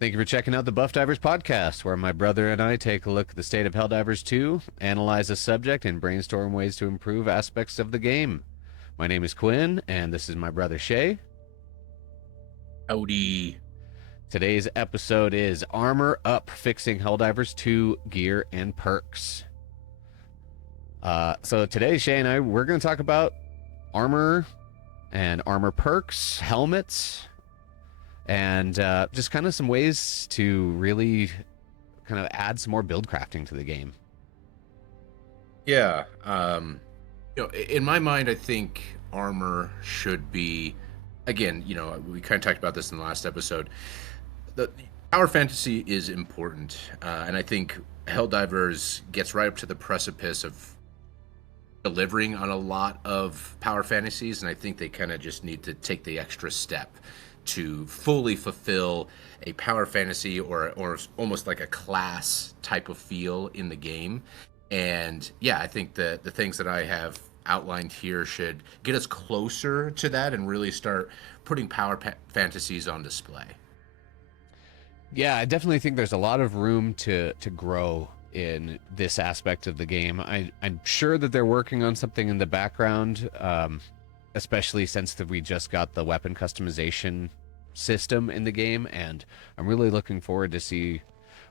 Thank you for checking out the Buff Divers podcast, where my brother and I take a look at the state of Helldivers 2, analyze a subject, and brainstorm ways to improve aspects of the game. My name is Quinn, and this is my brother Shay. Howdy. Today's episode is Armor Up, fixing Helldivers 2 gear and perks. So today, Shay and I, we're going to talk about armor and armor perks, helmets, and just kind of some ways to really kind of add some more build crafting to the game. Yeah. In my mind, I think armor should be, again, we kind of talked about this in the last episode. The power fantasy is important, and I think Helldivers gets right up to the precipice of delivering on a lot of power fantasies, and I think they kind of just need to take the extra step to fully fulfill a power fantasy or almost like a class type of feel in the game. And yeah, I think the things that I have outlined here should get us closer to that and really start putting fantasies on display. Yeah, I definitely think there's a lot of room to grow in this aspect of the game. I'm sure that they're working on something in the background, especially since we just got the weapon customization system in the game, and I'm really looking forward to see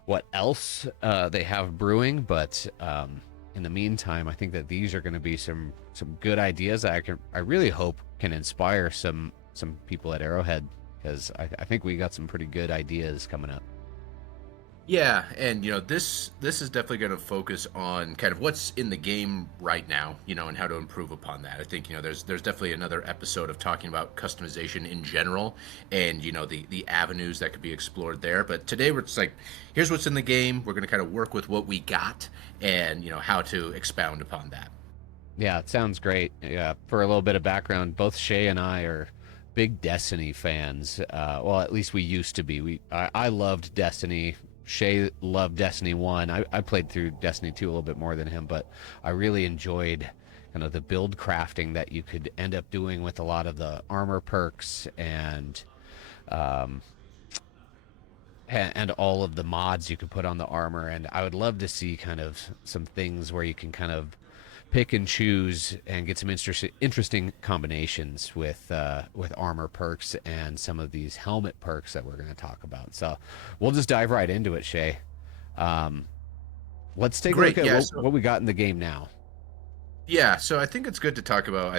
what else they have brewing. But in the meantime, I think that these are going to be some good ideas that I really hope can inspire some people at Arrowhead, because I think we got some pretty good ideas coming up. Yeah, and this is definitely going to focus on kind of what's in the game right now, and how to improve upon that. I think there's definitely another episode of talking about customization in general, and the avenues that could be explored there. But today we're just like, here's what's in the game. We're going to kind of work with what we got, and how to expound upon that. Yeah, it sounds great. Yeah, for a little bit of background, both Shay and I are big Destiny fans. Well, at least we used to be. I loved Destiny. Shay loved Destiny 1. I played through Destiny 2 a little bit more than him, but I really enjoyed kind of the build crafting that you could end up doing with a lot of the armor perks and all of the mods you could put on the armor. And I would love to see kind of some things where you can kind of pick and choose and get some interesting combinations with armor perks and some of these helmet perks that we're going to talk about. So we'll just dive right into it, Shay. Let's take a look at what we got in the game now. Yeah, so I think it's good to talk about,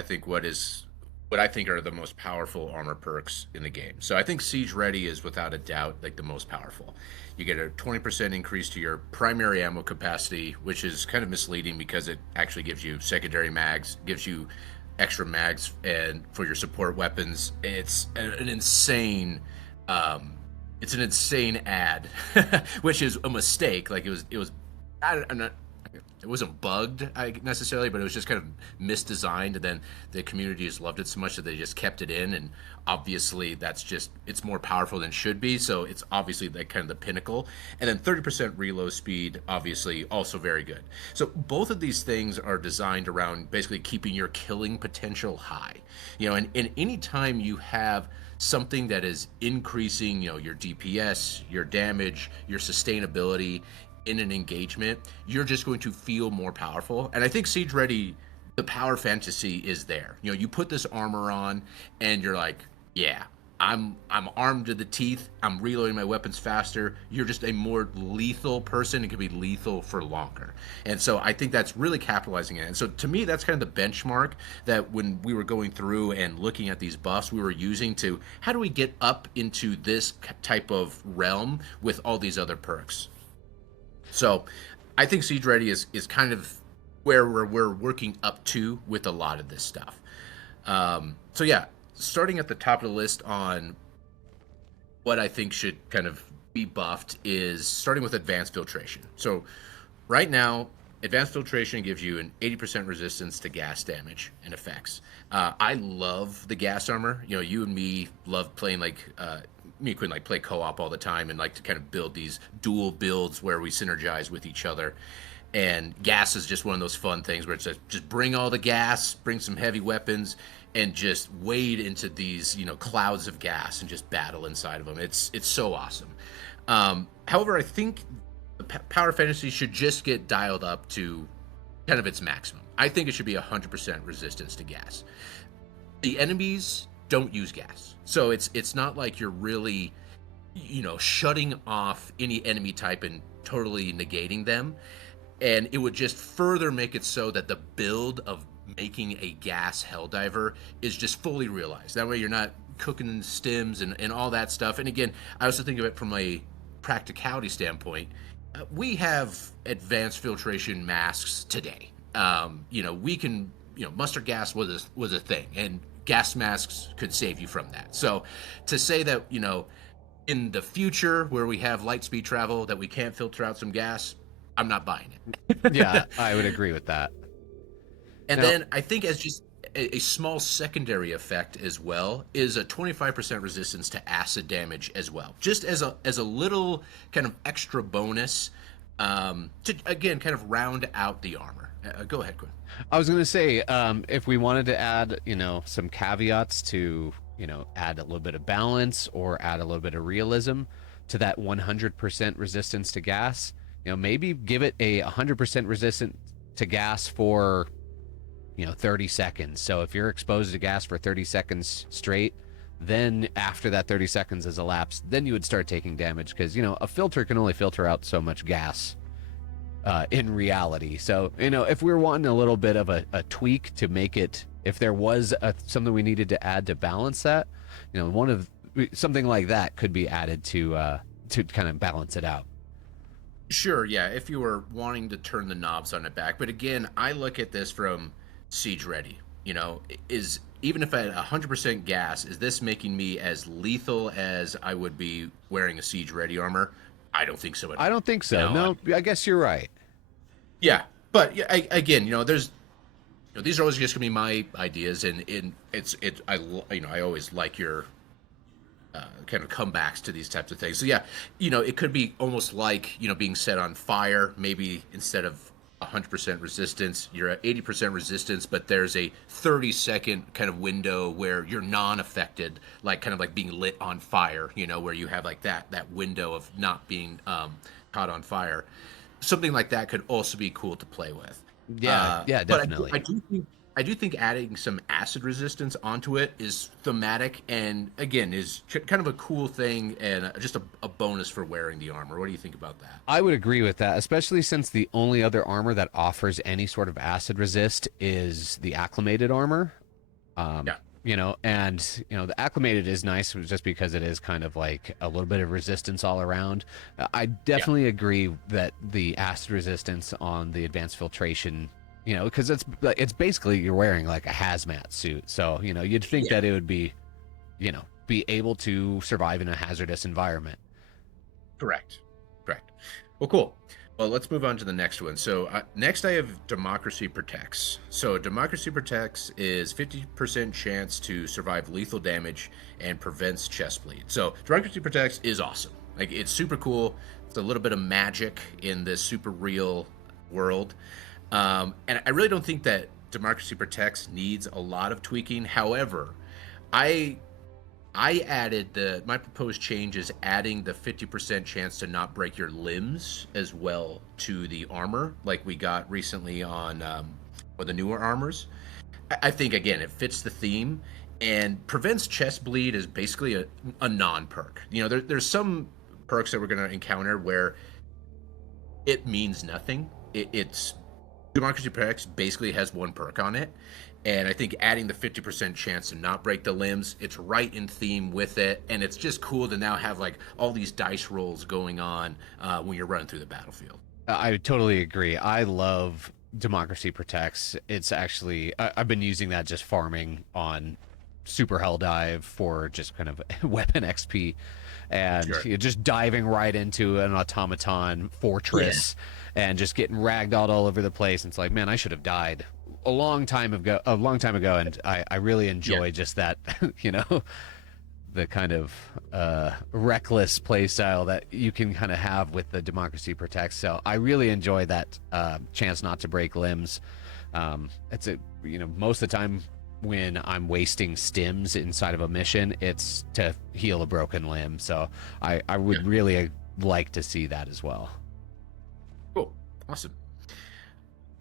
what I think are the most powerful armor perks in the game. So I think Siege Ready is without a doubt like the most powerful. You get a 20% increase to your primary ammo capacity, which is kind of misleading because it actually gives you secondary mags, gives you extra mags, and for your support weapons, it's an insane ad, which is a mistake. Like it was. I'm not. It wasn't bugged necessarily, but it was just kind of misdesigned, and then the community just loved it so much that they just kept it in. And obviously it's more powerful than it should be, so it's obviously like kind of the pinnacle. And then 30% reload speed, obviously also very good. So both of these things are designed around basically keeping your killing potential high, and any time you have something that is increasing your DPS, your damage, your sustainability in an engagement, you're just going to feel more powerful. And I think Siege Ready, the power fantasy is there. You put this armor on and you're like, yeah, I'm armed to the teeth, I'm reloading my weapons faster. You're just a more lethal person and can be lethal for longer. And so I think that's really capitalizing it. And so to me, that's kind of the benchmark that when we were going through and looking at these buffs we were using to how do we get up into this type of realm with all these other perks. So I think Siege Ready is kind of where we're working up to with a lot of this stuff. So yeah, starting at the top of the list on what I think should kind of be buffed is starting with Advanced Filtration. So right now, Advanced Filtration gives you an 80% resistance to gas damage and effects. I love the gas armor. You and me love playing me and Quinn play co-op all the time and like to kind of build these dual builds where we synergize with each other. And gas is just one of those fun things where it's just bring all the gas, bring some heavy weapons, and just wade into these clouds of gas and just battle inside of them. It's so awesome. However, I think the power fantasy should just get dialed up to kind of its maximum. I think it should be 100% resistance to gas. The enemies don't use gas, so it's not like you're really shutting off any enemy type and totally negating them. And it would just further make it so that the build of making a gas helldiver is just fully realized. That way you're not cooking stims and all that stuff. And again, I also think of it from a practicality standpoint. We have advanced filtration masks today. We can, mustard gas was a thing, and gas masks could save you from that. So to say that, in the future where we have light speed travel that we can't filter out some gas, I'm not buying it. Yeah, I would agree with that. And then I think as just a small secondary effect as well is a 25% resistance to acid damage as well, just as a little kind of extra bonus to again kind of round out the armor. Go ahead, Quinn. I was going to say, if we wanted to add, some caveats to, add a little bit of balance or add a little bit of realism to that 100% resistance to gas, maybe give it a 100% resistant to gas for 30 seconds. So if you're exposed to gas for 30 seconds straight, then after that 30 seconds has elapsed, then you would start taking damage, because a filter can only filter out so much gas in reality. So if we were wanting a little bit of a tweak to make it, if there was something we needed to add to balance that, something like that could be added to kind of balance it out. Sure, yeah, if you were wanting to turn the knobs on it back. But again, I look at this from siege ready. Is even if I had 100% gas, is this making me as lethal as I would be wearing a siege ready armor? I don't think so. I don't think so. No, I guess you're right. Yeah, but again, there's these are always just gonna be my ideas, and I always like your kind of comebacks to these types of things. So yeah, it could be almost like being set on fire. Maybe instead of 100% resistance, you're at 80% resistance, but there's a 30-second kind of window where you're non-affected, like kind of like being lit on fire. Where you have like that window of not being caught on fire. Something like that could also be cool to play with. Yeah, definitely. But I do think adding some acid resistance onto it is thematic, and again is kind of a cool thing and just a bonus for wearing the armor. What do you think about that? I would agree with that, especially since the only other armor that offers any sort of acid resist is the acclimated armor. Yeah. And the acclimated is nice just because it is kind of like a little bit of resistance all around. I definitely agree that the acid resistance on the advanced filtration, because it's basically you're wearing like a hazmat suit. So, you'd think that it would be, be able to survive in a hazardous environment. Correct. Well, cool. Well, let's move on to the next one. So next I have Democracy Protects. So Democracy Protects is 50% chance to survive lethal damage and prevents chest bleed. So Democracy Protects is awesome. Like, it's super cool. It's a little bit of magic in this super real world. And I really don't think that Democracy Protects needs a lot of tweaking. However, I added my proposed change is adding the 50% chance to not break your limbs as well to the armor, like we got recently on or the newer armors. I think again it fits the theme, and prevents chest bleed is basically a non-perk. There's some perks that we're going to encounter where it means nothing. It's Democracy Protects basically has one perk on it. And I think adding the 50% chance to not break the limbs, it's right in theme with it. And it's just cool to now have like all these dice rolls going on when you're running through the battlefield. I totally agree. I love Democracy Protects. It's actually, I've been using that just farming on Super Helldive for just kind of weapon XP. And you're just diving right into an automaton fortress and just getting ragdolled all over the place. And it's like, man, I should have died a long time ago, and I really enjoy just that, the kind of reckless play style that you can kind of have with the Democracy Protects. So I really enjoy that chance not to break limbs. It's a most of the time when I'm wasting stims inside of a mission, it's to heal a broken limb. So I would really like to see that as well. Cool. Awesome.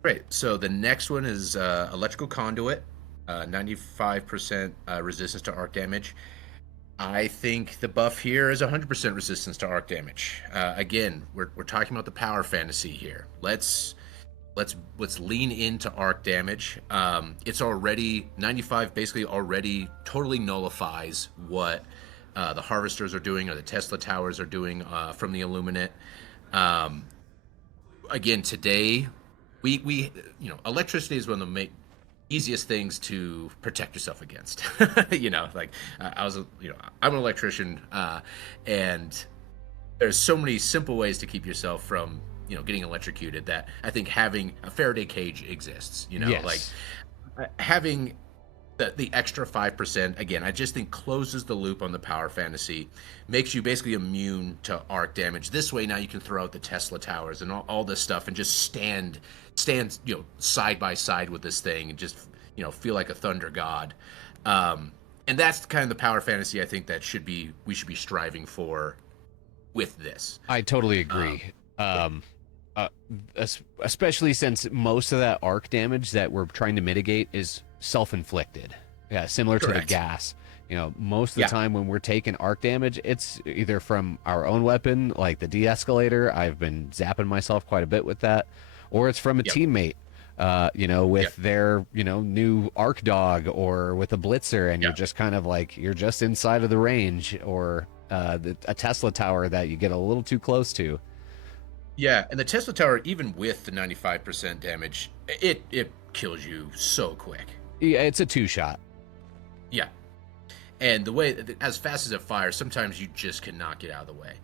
Great. So the next one is electrical conduit, 95% resistance to arc damage. I think the buff here is 100% resistance to arc damage. Again, we're talking about the power fantasy here. Let's lean into arc damage. It's already 95, basically already totally nullifies what the harvesters are doing or the Tesla towers are doing from the Illuminate. Again, today we electricity is one of the easiest things to protect yourself against. Like I'm an electrician, and there's so many simple ways to keep yourself from getting electrocuted that I think having a Faraday cage exists. Yes. Like having the extra 5%, again, I just think closes the loop on the power fantasy, makes you basically immune to arc damage. This way now you can throw out the Tesla towers and all this stuff and just stand side by side with this thing and just feel like a thunder god. And that's kind of the power fantasy I think that we should be striving for with this. I totally agree. Especially since most of that arc damage that we're trying to mitigate is self-inflicted. Yeah, similar to the gas. Most of the time when we're taking arc damage, it's either from our own weapon, like the de-escalator. I've been zapping myself quite a bit with that, or it's from a teammate. With their new arc dog, or with a blitzer, and you're just kind of like you're just inside of the range, or a Tesla tower that you get a little too close to. Yeah, and the Tesla tower, even with the 95% damage, it kills you so quick. Yeah, it's a 2-shot. Yeah. And the way, as fast as it fires, sometimes you just cannot get out of the way.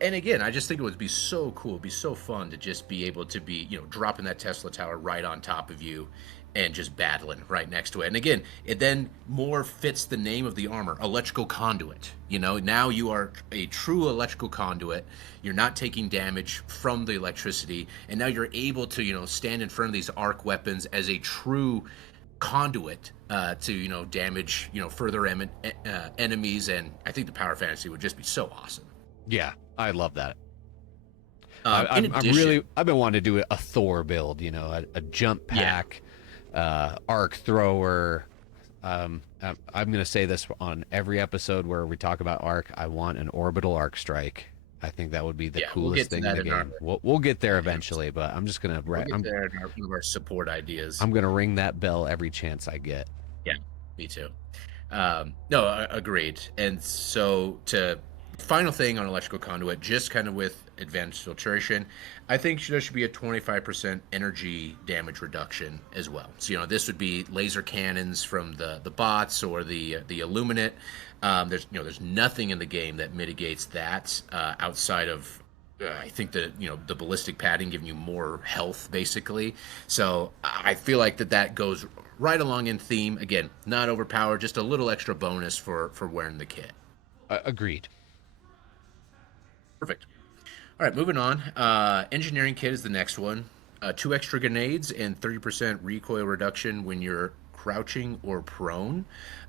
And again, I just think it would be so cool, it'd be so fun to just be able to be, dropping that Tesla tower right on top of you and just battling right next to it. And again, it then more fits the name of the armor, electrical conduit. Now you are a true electrical conduit. You're not taking damage from the electricity, and now you're able to, stand in front of these arc weapons as a true conduit to, damage, further enemies. And I think the power fantasy would just be so awesome. Yeah, I love that. I've been wanting to do a Thor build, a jump pack. Arc thrower. I'm going to say this on every episode where we talk about arc. I want an orbital arc strike. I think that would be the coolest thing in the game. We'll get there eventually, but I'm just going to... We'll get there in one of our support ideas. I'm going to ring that bell every chance I get. Yeah, me too. No, agreed. And so final thing on electrical conduit, just kind of with advanced filtration, I think there should be a 25% energy damage reduction as well. So this would be laser cannons from the bots or the Illuminate. There's nothing in the game that mitigates that outside of I think the ballistic padding giving you more health basically. So I feel like that goes right along in theme. Again, not overpowered, just a little extra bonus for wearing the kit. Agreed. Perfect. All right, moving on. Engineering kit is the next one. 2 extra grenades and 30% recoil reduction when you're crouching or prone.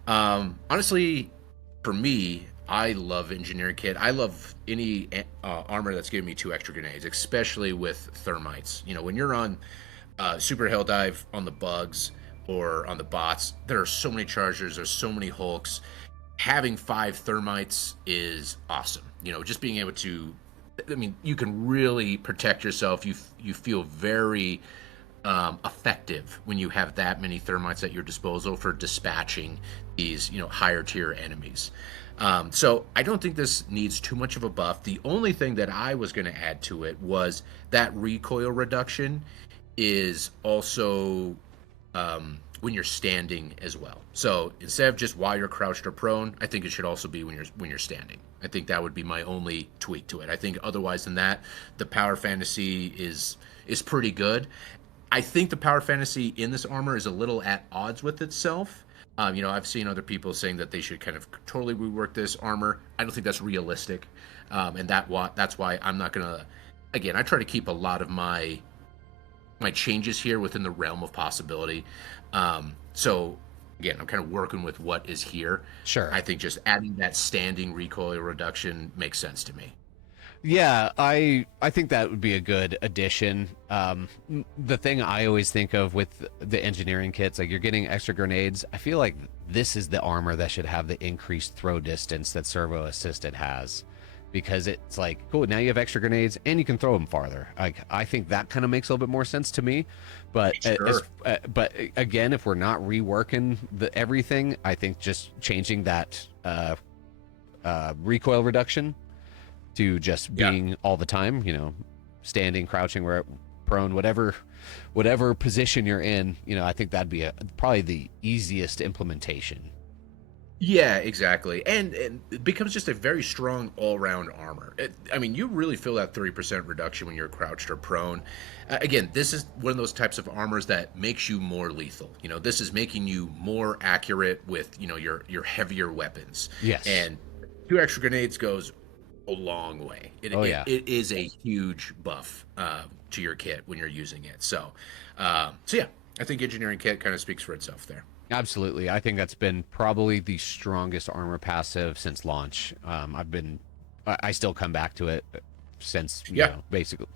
Honestly, for me, I love engineering kit. I love any armor that's giving me 2 extra grenades, especially with thermites. When you're on super hell dive on the bugs or on the bots, there are so many chargers, there's so many hulks. Having 5 thermites is awesome. Just being able to, you can really protect yourself. You feel very effective when you have that many thermites at your disposal for dispatching these, higher tier enemies. So I don't think this needs too much of a buff. The only thing that I was going to add to it was that recoil reduction is also when you're standing as well. So instead of just while you're crouched or prone, I think it should also be when you're standing. I think that would be my only tweak to it. I think otherwise than that, the power fantasy is pretty good. I think the power fantasy in this armor is a little at odds with itself. I've seen other people saying that they should kind of totally rework this armor. I don't think that's realistic, and that's why I'm not gonna. Again, I try to keep a lot of my changes here within the realm of possibility. So again, I'm kind of working with what is here. Sure. I think just adding that standing recoil reduction makes sense to me. Yeah, I think that would be a good addition. The thing I always think of with the engineering kits, like you're getting extra grenades. I feel like this is the armor that should have the increased throw distance that servo assisted has, because it's like, cool, now you have extra grenades and you can throw them farther. Like I think that kind of makes a little bit more sense to me. But Sure. but again, if we're not reworking everything, I think just changing that recoil reduction to just Yeah. being all the time, standing, crouching, where prone, whatever position you're in, I think that'd be probably the easiest implementation. Yeah, exactly. And it becomes just a very strong all-round armor. I mean, you really feel that 30% reduction when you're crouched or prone. Again, this is one of those types of armors that makes you more lethal. This is making you more accurate with, your heavier weapons. Yes. And 2 extra grenades goes a long way. Oh, yeah. It is a huge buff to your kit when you're using it. So yeah, I think engineering kit kind of speaks for itself there. Absolutely. I think that's been probably the strongest armor passive since launch. I still come back to it since, Yeah. basically.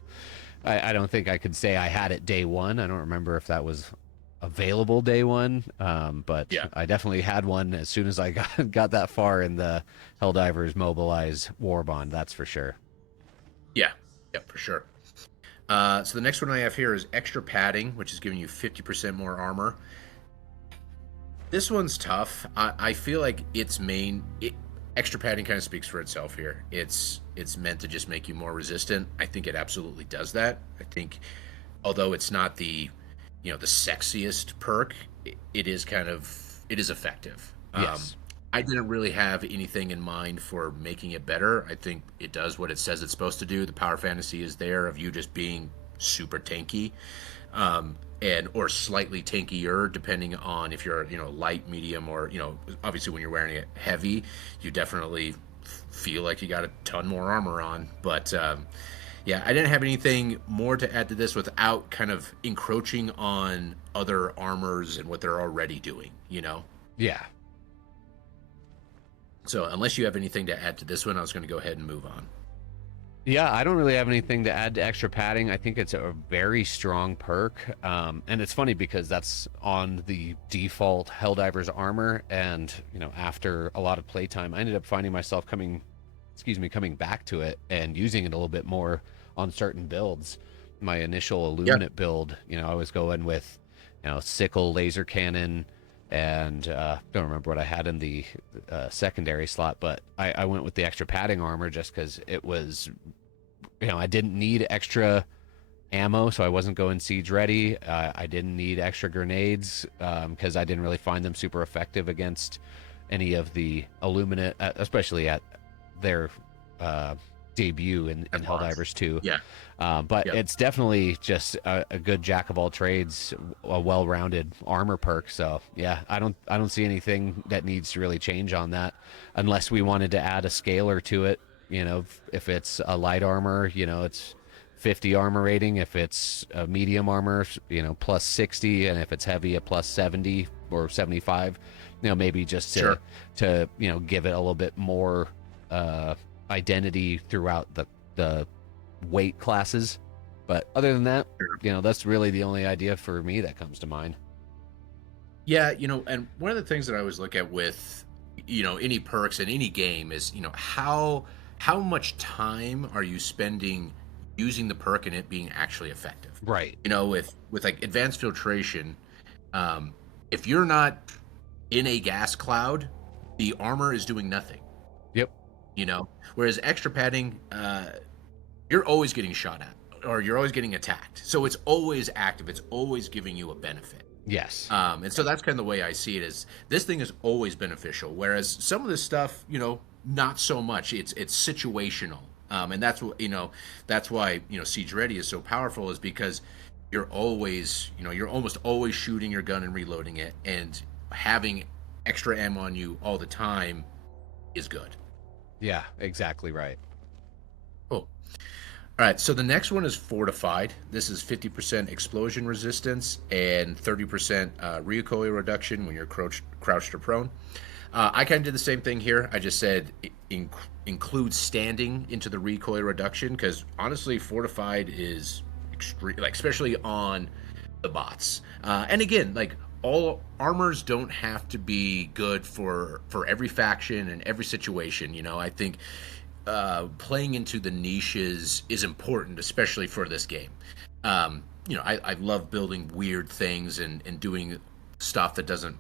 I don't think I could say I had it day one. I don't remember if that was available day one, but Yeah. I definitely had one as soon as I got that far in the Helldivers Mobilize Warbond, that's for sure. Yeah, for sure. So the next one I have here is extra padding, which is giving you 50% more armor. This one's tough. I feel like extra padding kind of speaks for itself here. It's meant to just make you more resistant. I think it absolutely does that. I think, although it's not the sexiest perk, it is effective. Yes. I didn't really have anything in mind for making it better. I think it does what it says it's supposed to do. The power fantasy is there of you just being super tanky, or slightly tankier, depending on if you're light, medium, or obviously when you're wearing it heavy, you definitely feel like you got a ton more armor on. But yeah, I didn't have anything more to add to this without kind of encroaching on other armors and what they're already doing. Yeah. So unless you have anything to add to this one, I was going to go ahead and move on. Yeah, I don't really have anything to add to extra padding. I think it's a very strong perk. And it's funny because that's on the default Helldivers armor. And, after a lot of playtime, I ended up finding myself coming back to it and using it a little bit more on certain builds. My initial Illuminate build, I was going with, sickle, laser cannon, and don't remember what I had in the secondary slot, but I went with the extra padding armor just because it was, I didn't need extra ammo, so I wasn't going siege ready. I didn't need extra grenades because I didn't really find them super effective against any of the Illuminate, especially at their debut in Helldivers 2. Yeah. But it's definitely just a good jack of all trades, a well-rounded armor perk. So yeah, I don't see anything that needs to really change on that, unless we wanted to add a scaler to it. If it's a light armor, it's 50 armor rating. If it's a medium armor, plus 60, and if it's heavy, a plus 70 or 75. Maybe just to give it a little bit more identity throughout the weight classes. But other than that, that's really the only idea for me that comes to mind. Yeah, and one of the things that I always look at with, any perks in any game is, how much time are you spending using the perk and it being actually effective? Right. With like advanced filtration, if you're not in a gas cloud, the armor is doing nothing. Yep. Whereas extra padding, you're always getting shot at, or you're always getting attacked. So it's always active. It's always giving you a benefit. Yes. And so that's kind of the way I see it, is this thing is always beneficial. Whereas some of this stuff, not so much. It's situational. And that's what, that's why, Siege Ready is so powerful, is because you're always, you're almost always shooting your gun and reloading it, and having extra ammo on you all the time is good. Yeah, exactly right. Cool. All right, so the next one is fortified. This is 50% explosion resistance and 30% recoil reduction when you're crouched or prone. I kind of did the same thing here. I just said include standing into the recoil reduction because honestly, fortified is extreme, like especially on the bots. And again, like all armors don't have to be good for every faction and every situation. I think playing into the niches is important, especially for this game. I love building weird things and doing stuff that doesn't,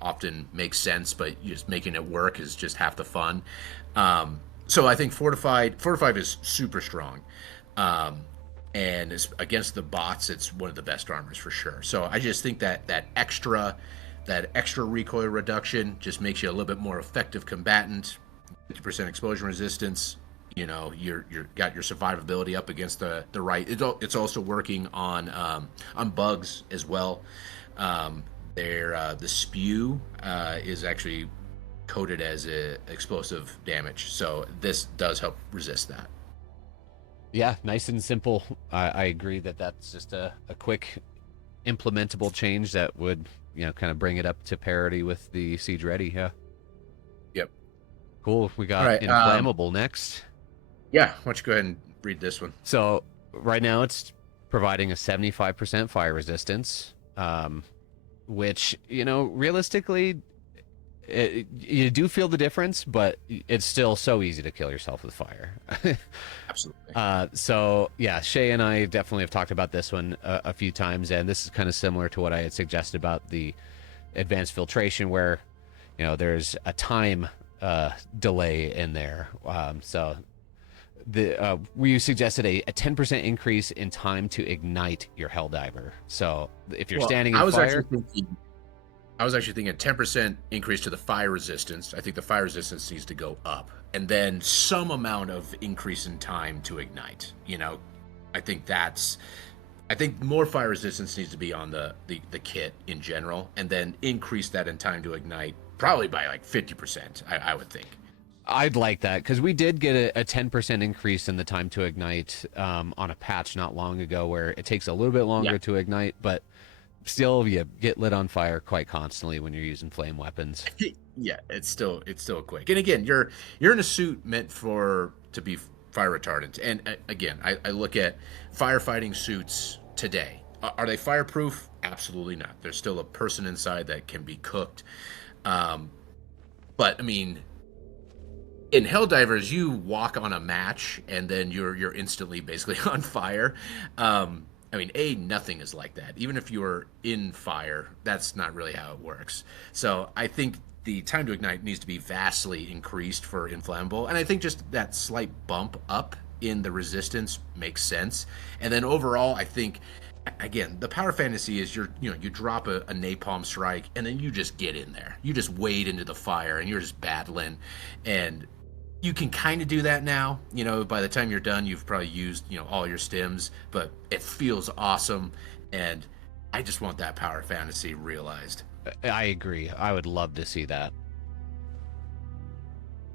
often make sense, but just making it work is just half the fun. So I think fortified is super strong. And against the bots, it's one of the best armors for sure. So I just think that extra recoil reduction just makes you a little bit more effective combatant. 50% explosion resistance. You're got your survivability up against the right. It's also working on bugs as well. The spew is actually coded as explosive damage, so this does help resist that. Yeah, nice and simple. I agree that that's just a quick implementable change that would, kind of bring it up to parity with the Siege Ready. Yeah. Yep. Cool. We All got right. inflammable next. Yeah. Why don't you go ahead and read this one? So right now it's providing a 75% fire resistance, which, realistically, you do feel the difference, but it's still so easy to kill yourself with fire. Absolutely. So yeah, Shay and I definitely have talked about this one a few times, and this is kind of similar to what I had suggested about the advanced filtration, where there's a time delay in there. So we suggested a 10% increase in time to ignite your Helldiver. So if you're standing in fire, I was actually thinking a 10% increase to the fire resistance. I think the fire resistance needs to go up, and then some amount of increase in time to ignite. I think more fire resistance needs to be on the kit in general, and then increase that in time to ignite, probably by like 50%. I would think. I'd like that because we did get a 10% increase in the time to ignite on a patch not long ago, where it takes a little bit longer to ignite, but still you get lit on fire quite constantly when you're using flame weapons. Yeah, it's still quick. And again, you're in a suit meant to be fire retardant. And again, I look at firefighting suits today. Are they fireproof? Absolutely not. There's still a person inside that can be cooked. But I mean, in Helldivers, you walk on a match and then you're instantly basically on fire. I mean, nothing is like that. Even if you're in fire, that's not really how it works. So I think the time to ignite needs to be vastly increased for inflammable, and I think just that slight bump up in the resistance makes sense. And then overall, I think again the power fantasy is you drop a napalm strike and then you just get in there. You just wade into the fire and you're just battling, and you can kind of do that now. By the time you're done, you've probably used, all your stims, but it feels awesome. And I just want that power fantasy realized. I agree. I would love to see that.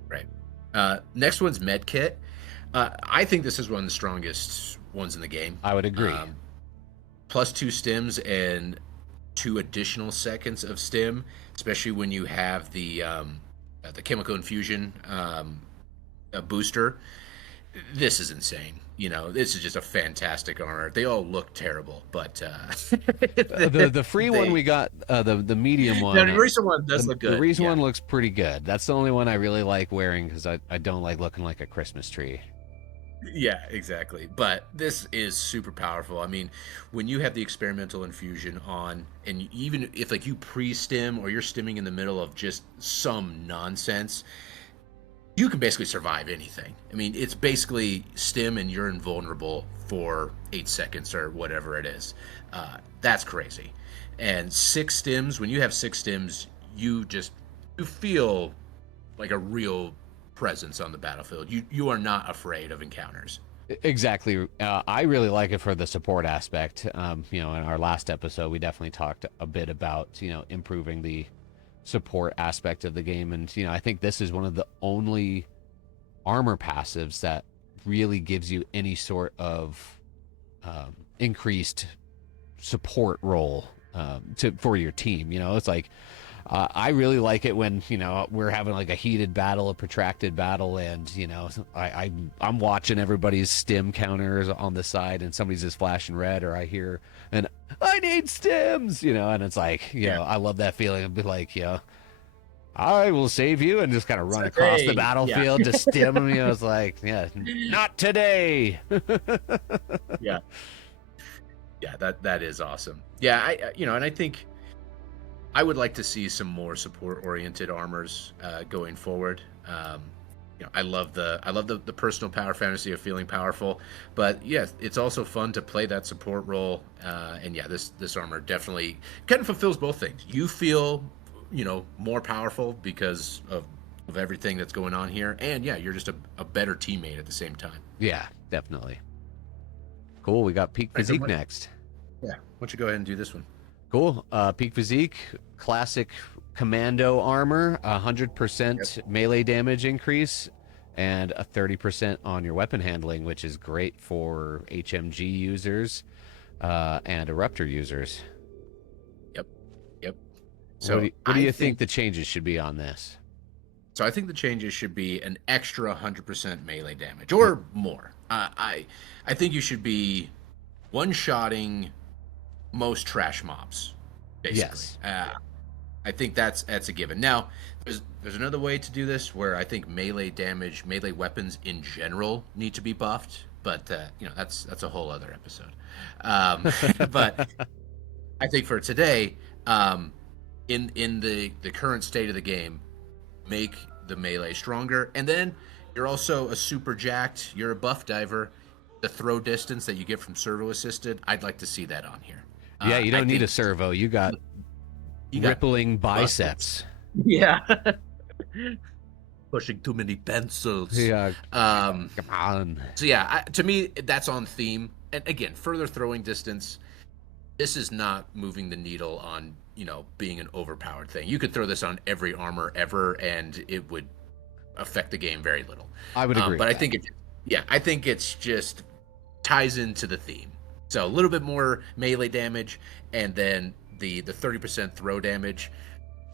Right. Next one's Medkit. I think this is one of the strongest ones in the game. I would agree. Plus 2 stims and 2 additional seconds of stim, especially when you have the chemical infusion a booster. This is insane. This is just a fantastic armor. They all look terrible, but the free one we got, the medium one. The recent one does look good. The recent one looks pretty good. That's the only one I really like wearing because I don't like looking like a Christmas tree. Yeah, exactly. But this is super powerful. I mean, when you have the experimental infusion on, and even if like you pre-stim or you're stimming in the middle of just some nonsense, you can basically survive anything. I mean, it's basically stim and you're invulnerable for 8 seconds or whatever it is. That's crazy. And 6 stims, when you have 6 stims, you feel like a real presence on the battlefield. You are not afraid of encounters. Exactly. I really like it for the support aspect. In our last episode, we definitely talked a bit about, improving the support aspect of the game. And, I think this is one of the only armor passives that really gives you any sort of increased support role for your team. It's like I really like it when we're having like a heated battle, a protracted battle, and I'm watching everybody's stim counters on the side, and somebody's just flashing red, or I hear and I need stims, and it's like I love that feeling of be like I will save you, and just kind of run across the battlefield to stim them. It's like not today. Yeah. Yeah, that is awesome. Yeah, and I think I would like to see some more support-oriented armors going forward. I love the personal power fantasy of feeling powerful, but yes, it's also fun to play that support role. And this armor definitely kind of fulfills both things. You feel more powerful because of everything that's going on here, and you're just a better teammate at the same time. Yeah, definitely. Cool. We got Peak Physique next. Yeah, why don't you go ahead and do this one? Cool. Peak Physique, classic commando armor, 100% melee damage increase, and a 30% on your weapon handling, which is great for HMG users and Eruptor users. Yep. So what do you think the changes should be on this? So I think the changes should be an extra 100% melee damage or more. I think you should be one-shotting most trash mobs, basically. Yes. I think that's a given. Now, there's another way to do this where I think melee weapons in general need to be buffed, but that's a whole other episode. But I think for today, in the current state of the game, make the melee stronger, and then you're also a super jacked, you're a buff diver. The throw distance that you get from servo assisted, I'd like to see that on here. Yeah, you don't need a servo. You got rippling biceps. Yeah. Pushing too many pencils. Yeah. Come on. So to me, that's on theme. And again, further throwing distance. This is not moving the needle on being an overpowered thing. You could throw this on every armor ever, and it would affect the game very little. I would agree. But I think I think it's just ties into the theme. So a little bit more melee damage, and then the 30% throw damage.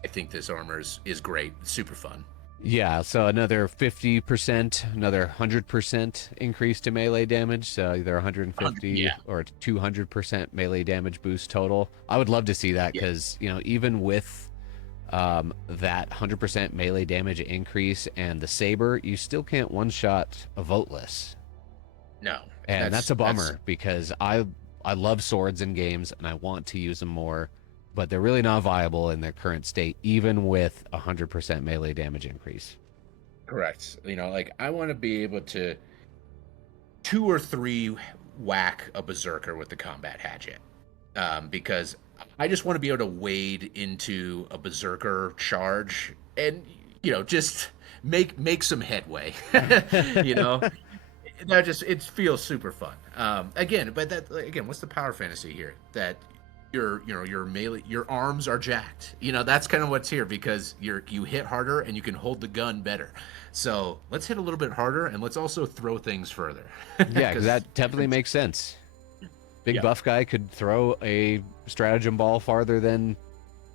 I think this armor is great. It's super fun. Yeah, so another 50%, another 100% increase to melee damage. So either 150 or 200% melee damage boost total. I would love to see that because, even with that 100% melee damage increase and the saber, you still can't one-shot a voteless. No. And that's a bummer because I love swords in games and I want to use them more, but they're really not viable in their current state, even with 100% melee damage increase. Correct. I want to be able to 2 or 3 whack a berserker with the combat hatchet, because I just want to be able to wade into a berserker charge and just make some headway. It feels super fun. What's the power fantasy here? That your melee, your arms are jacked. That's kind of what's here because you hit harder and you can hold the gun better. So let's hit a little bit harder and let's also throw things further. Yeah, because that definitely makes sense. Big buff guy could throw a stratagem ball farther than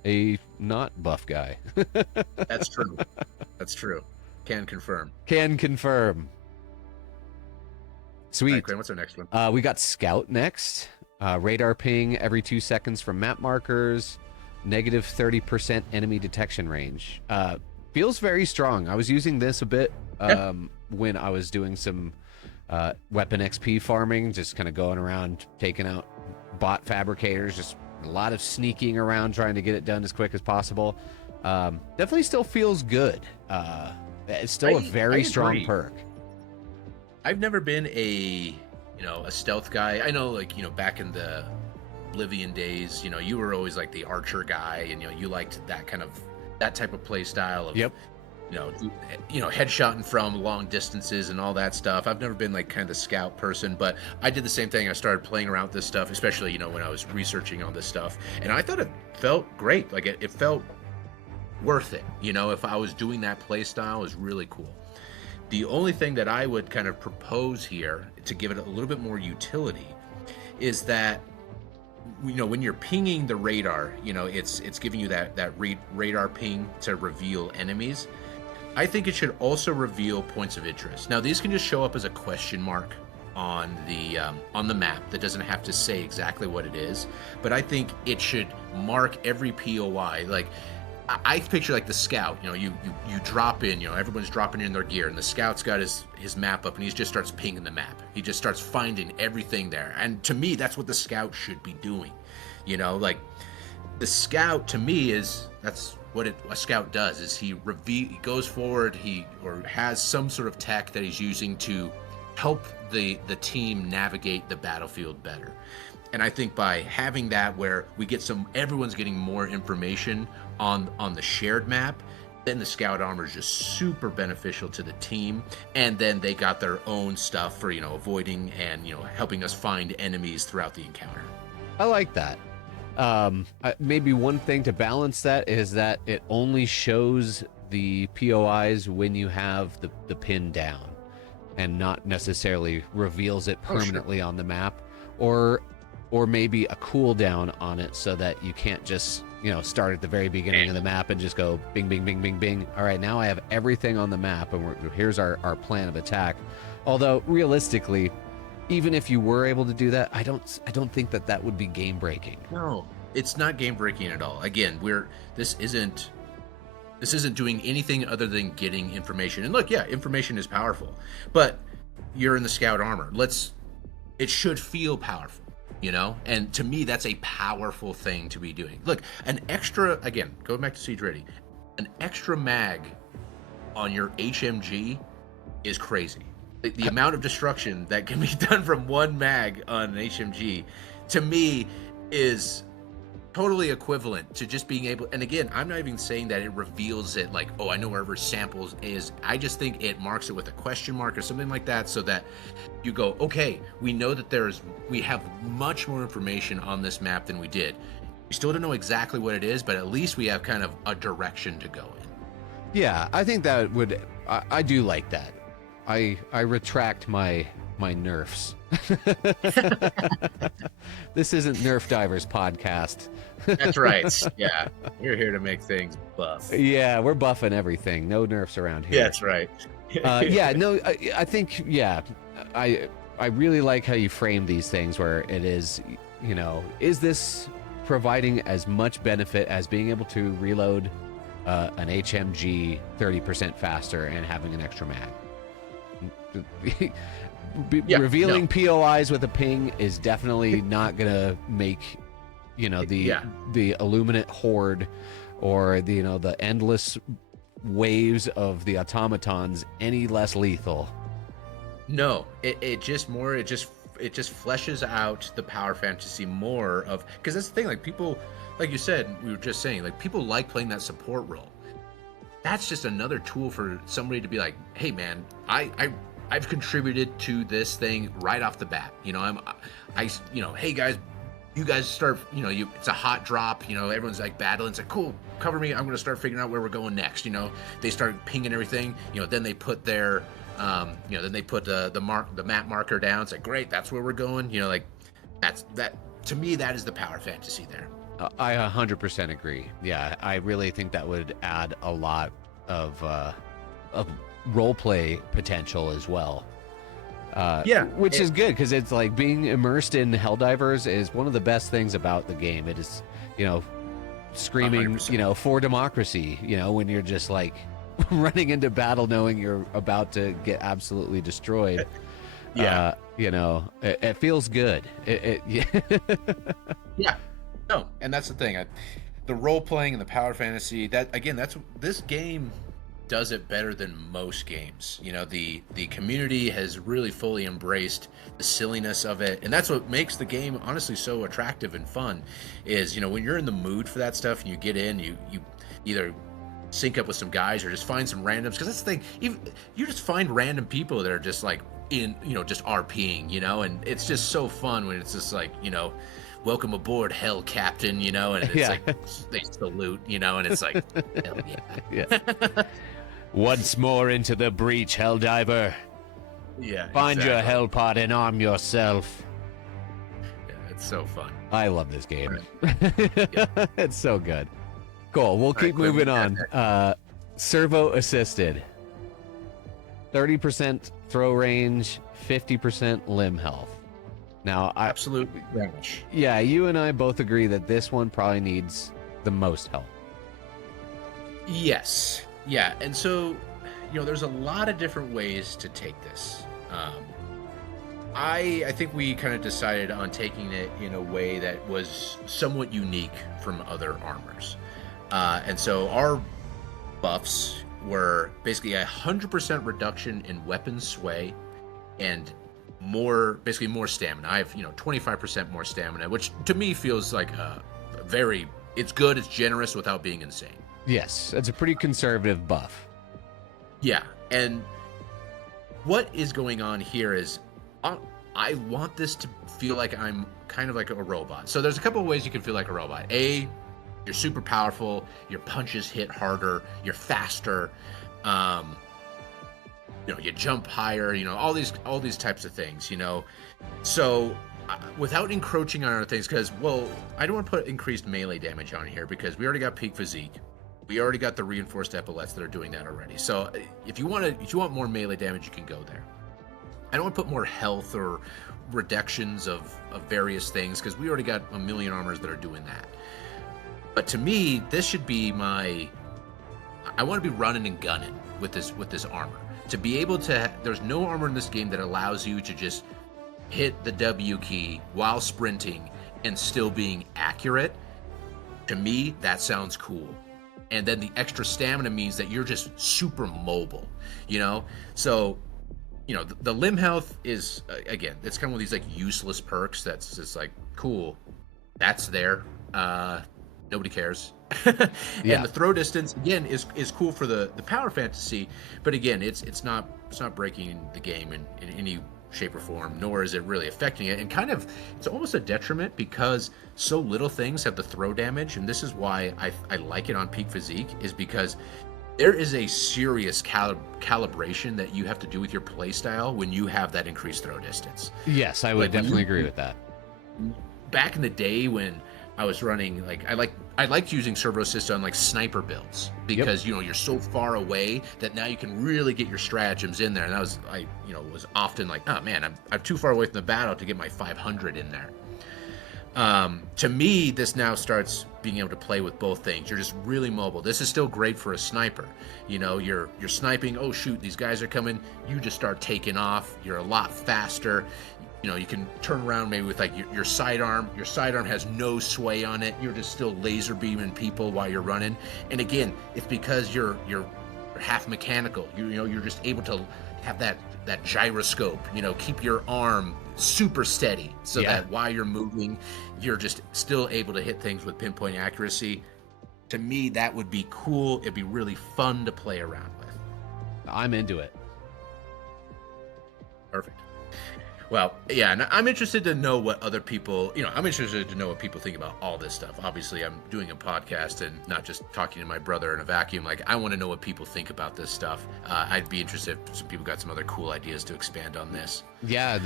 a not buff guy. That's true. Can confirm. Sweet. All right, Quinn, what's our next one? We got Scout next. Radar ping every 2 seconds from map markers. Negative 30% enemy detection range. Feels very strong. I was using this a bit when I was doing some weapon XP farming, just kind of going around taking out bot fabricators, just a lot of sneaking around trying to get it done as quick as possible. Definitely still feels good. It's still a very strong perk. I've never been a stealth guy. I know, back in the Oblivion days, you were always like the archer guy, and you liked that type of play style of headshotting from long distances and all that stuff. I've never been like kind of the scout person, but I did the same thing. I started playing around with this stuff, especially when I was researching all this stuff, and I thought it felt great. Like it felt worth it. If I was doing that play style, it was really cool. The only thing that I would kind of propose here to give it a little bit more utility is that when you're pinging the radar, it's giving you that radar ping to reveal enemies. I think it should also reveal points of interest. Now, these can just show up as a question mark on the map that doesn't have to say exactly what it is, but I think it should mark every POI. Like I picture like the scout, you drop in, everyone's dropping in their gear, and the scout's got his map up, and he just starts pinging the map. He just starts finding everything there. And to me, that's what the scout should be doing. Like the scout to me that's what a scout does, is he goes forward, or has some sort of tech that he's using to help the team navigate the battlefield better. And I think by having that, where everyone's getting more information on the shared map, then the scout armor is just super beneficial to the team. And then they got their own stuff for avoiding and helping us find enemies throughout the encounter. I like that. Maybe one thing to balance that is that it only shows the POIs when you have the pin down, and not necessarily reveals it permanently on the map, or maybe a cooldown on it, so that you can't just start at the very beginning of the map and just go bing, bing, bing, bing, bing. All right, now I have everything on the map, and here's our plan of attack. Although realistically, even if you were able to do that, I don't think that would be game breaking. No, it's not game breaking at all. Again, this isn't doing anything other than getting information. And look, yeah, information is powerful, but you're in the scout armor. It should feel powerful. And to me, that's a powerful thing to be doing. Look, again, going back to Siege Ready, an extra mag on your HMG is crazy. The amount of destruction that can be done from one mag on an HMG, to me, is totally equivalent to just being able, and again, I'm not even saying that it reveals it like, oh, I know wherever samples is. I just think it marks it with a question mark or something like that, so that you go, okay, we know that we have much more information on this map than we did. We still don't know exactly what it is, but at least we have kind of a direction to go in. Yeah, I think that I do like that. I retract my nerfs. This isn't Nerf Divers podcast. That's right. Yeah, we're here to make things buff. Yeah, we're buffing everything. No nerfs around here. Yeah, that's right. I think, I really like how you frame these things, where it is, is this providing as much benefit as being able to reload an HMG 30% faster and having an extra mag? Revealing POIs with a ping is definitely not gonna make the Illuminate horde or the endless waves of the automatons any less lethal. No, it just fleshes out the power fantasy more of, because that's the thing, like people, like you said, we were just saying, like people like playing that support role. That's just another tool for somebody to be like, hey man, I've contributed to this thing right off the bat. Hey guys, you guys start, it's a hot drop, everyone's like battling. It's like, cool, cover me. I'm going to start figuring out where we're going next. They start pinging everything, then they put their, the map marker down. It's like, great, that's where we're going. To me, that is the power fantasy there. I 100% agree. Yeah, I really think that would add a lot of roleplay potential as well. Which is good, because it's like being immersed in Helldivers is one of the best things about the game. It is, screaming, 100%. For democracy, when you're just like running into battle knowing you're about to get absolutely destroyed. It feels good. Yeah. No, and that's the thing. The role playing and the power fantasy, this game does it better than most games. The community has really fully embraced the silliness of it, and that's what makes the game honestly so attractive and fun. Is when you're in the mood for that stuff and you get in, you either sync up with some guys or just find some randoms, because that's the thing. Even you just find random people that are just like in, just RPing, and it's just so fun when it's just like, welcome aboard, Hell Captain, and it's like they salute, and it's like, hell yeah. Yeah. Once more into the breach, Helldiver. Yeah. Find your hell pod and arm yourself. Yeah, it's so fun. I love this game. Right. Yeah. It's so good. Cool. We'll keep moving on. Servo assisted. 30% throw range, 50% limb health. Now, Absolute relish. Yeah, you and I both agree that this one probably needs the most help. Yes. Yeah. And so, there's a lot of different ways to take this. I think we kind of decided on taking it in a way that was somewhat unique from other armors. And so our buffs were basically 100% reduction in weapon sway and more stamina. I have, 25% more stamina, which to me feels like it's good, it's generous without being insane. Yes, it's a pretty conservative buff. Yeah, and what is going on here is I want this to feel like I'm kind of like a robot. So there's a couple of ways you can feel like a robot. A, you're super powerful, your punches hit harder, you're faster, you jump higher, all these types of things, So without encroaching on other things, because, I don't want to put increased melee damage on here because we already got peak physique. We already got the reinforced epaulets that are doing that already. So if you want more melee damage, you can go there. I don't want to put more health or reductions of various things because we already got a million armors that are doing that. But to me, this should be I want to be running and gunning with this armor. To be able to, there's no armor in this game that allows you to just hit the W key while sprinting and still being accurate. To me, that sounds cool. And then the extra stamina means that you're just super mobile, So, the limb health is, again, it's kind of one of these like useless perks that's just like, cool, that's there. Nobody cares. And the throw distance, again, is cool for the power fantasy, but again, it's not breaking the game in any shape or form, nor is it really affecting it. And kind of, it's almost a detriment because so little things have the throw damage, and this is why I like it on peak physique, is because there is a serious calibration that you have to do with your playstyle when you have that increased throw distance. Yes, I would definitely agree with that. Back in the day when I was running, I liked using servo assist on like sniper builds because you're so far away that now you can really get your stratagems in there. And that was was often like, oh man, I'm too far away from the battle to get my 500 in there. To me, this now starts being able to play with both things. You're just really mobile. This is still great for a sniper. You're sniping. Oh shoot, these guys are coming. You just start taking off. You're a lot faster. You can turn around maybe with like your sidearm. Your sidearm has no sway on it. You're just still laser beaming people while you're running. And again, it's because you're half mechanical. You're just able to have that gyroscope. Keep your arm super steady so that while you're moving, you're just still able to hit things with pinpoint accuracy. To me, that would be cool. It'd be really fun to play around with. I'm into it. Perfect. Well, yeah, and I'm interested to know what other people, I'm interested to know what people think about all this stuff. Obviously, I'm doing a podcast and not just talking to my brother in a vacuum. Like, I want to know what people think about this stuff. I'd be interested if some people got some other cool ideas to expand on this. Yeah,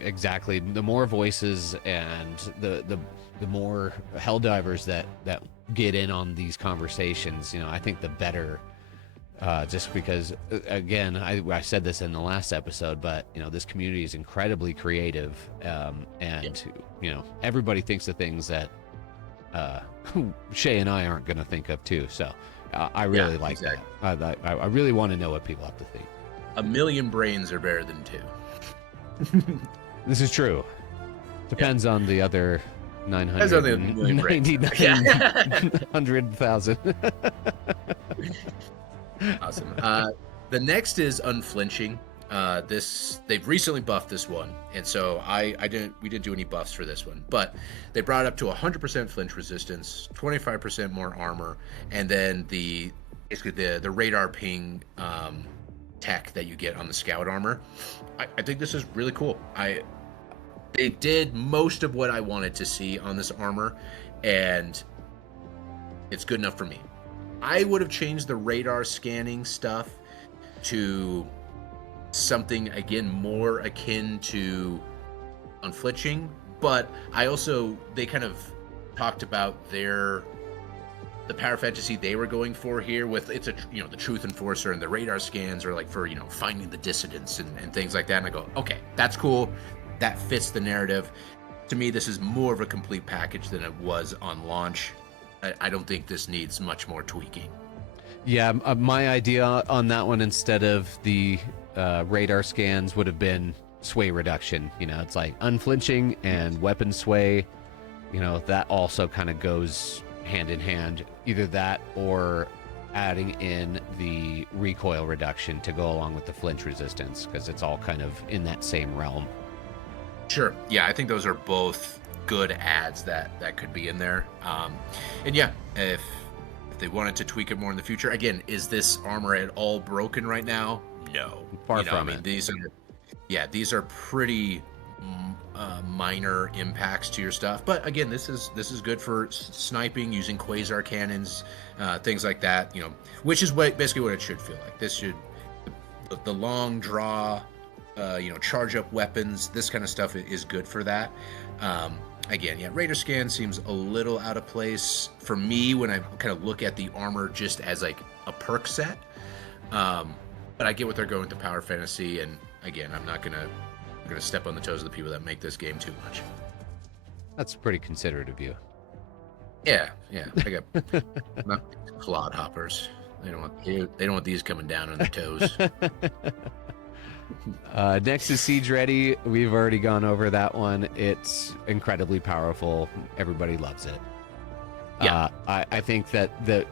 exactly. The more voices and the more Helldivers that get in on these conversations, I think the better. Just because, again, I said this in the last episode, but this community is incredibly creative, and everybody thinks of things that Shay and I aren't going to think of too. So I really like that. I really want to know what people have to think. A million brains are better than two. This is true. Depends on the other 999,000. Awesome. The next is unflinching. They've recently buffed this one, and so we didn't do any buffs for this one, but they brought it up to 100% flinch resistance, 25% more armor, and then the basically the radar ping tech that you get on the scout armor. I think this is really cool. They did most of what I wanted to see on this armor, and it's good enough for me. I would have changed the radar scanning stuff to something again more akin to unflinching, but they kind of talked about the power fantasy they were going for here with the truth enforcer, and the radar scans are like for finding the dissidents and things like that. And I go, okay, that's cool, that fits the narrative. To me, this is more of a complete package than it was on launch. I don't think this needs much more tweaking. Yeah, my idea on that one, instead of the radar scans, would have been sway reduction. It's like unflinching and weapon sway. That also kind of goes hand in hand. Either that or adding in the recoil reduction to go along with the flinch resistance, because it's all kind of in that same realm. Sure. Yeah, I think those are both good adds that could be in there. And yeah, if they wanted to tweak it more in the future, again, is this armor at all broken right now? No. Far from it. These are pretty minor impacts to your stuff. But again, this is good for sniping, using quasar cannons, things like that. Which is basically what it should feel like. This should the long draw, charge up weapons. This kind of stuff is good for that. Again, yeah, radar scan seems a little out of place for me when I kind of look at the armor just as like a perk set. But I get what they're going to power fantasy, and again, I'm not gonna step on the toes of the people that make this game too much. That's pretty considerate of you. Yeah. I got not clod hoppers. They don't want these coming down on their toes. Next is Siege Ready. We've already gone over that one. It's incredibly powerful. Everybody loves it. Yeah. I think that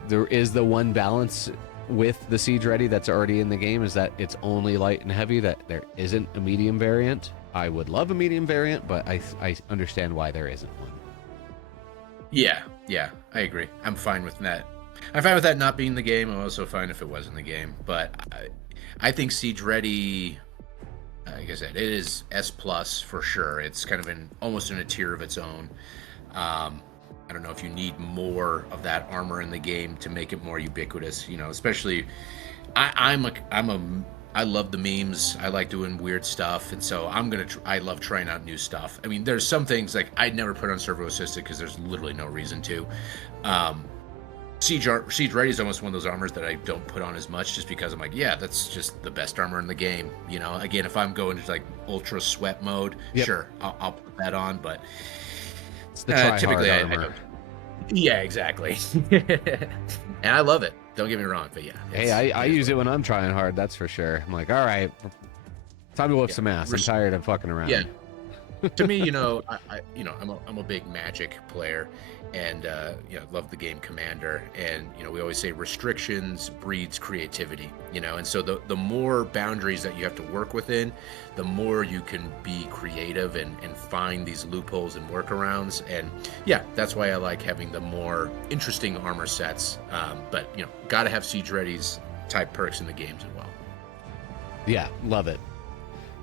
there is the one balance with the Siege Ready that's already in the game, is that it's only light and heavy, that there isn't a medium variant. I would love a medium variant, but I understand why there isn't one. Yeah, I agree. I'm fine with that. I'm fine with that not being the game. I'm also fine if it wasn't the game. But I think Siege Ready, like I said, it is S+ for sure. It's kind of almost in a tier of its own. I don't know if you need more of that armor in the game to make it more ubiquitous. Especially, I love the memes. I like doing weird stuff, and so I love trying out new stuff. I mean, there's some things like I'd never put on servo assisted because there's literally no reason to. Siege Ready is almost one of those armors that I don't put on as much, just because I'm like, yeah, that's just the best armor in the game. Again, if I'm going to like ultra sweat mode, yep, sure, I'll put that on, but it's the typically I don't. Yeah, exactly. And I love it. Don't get me wrong, but yeah. Hey, I use it when I'm trying hard. That's for sure. I'm like, all right, time to whip some ass. I'm tired of fucking around. Yeah. To me, I'm a big Magic player, and love the game Commander, and we always say restrictions breeds creativity, and so the more boundaries that you have to work within, the more you can be creative and find these loopholes and workarounds. And yeah, that's why I like having the more interesting armor sets, but gotta have Siege Ready's type perks in the games as well. Yeah, love it.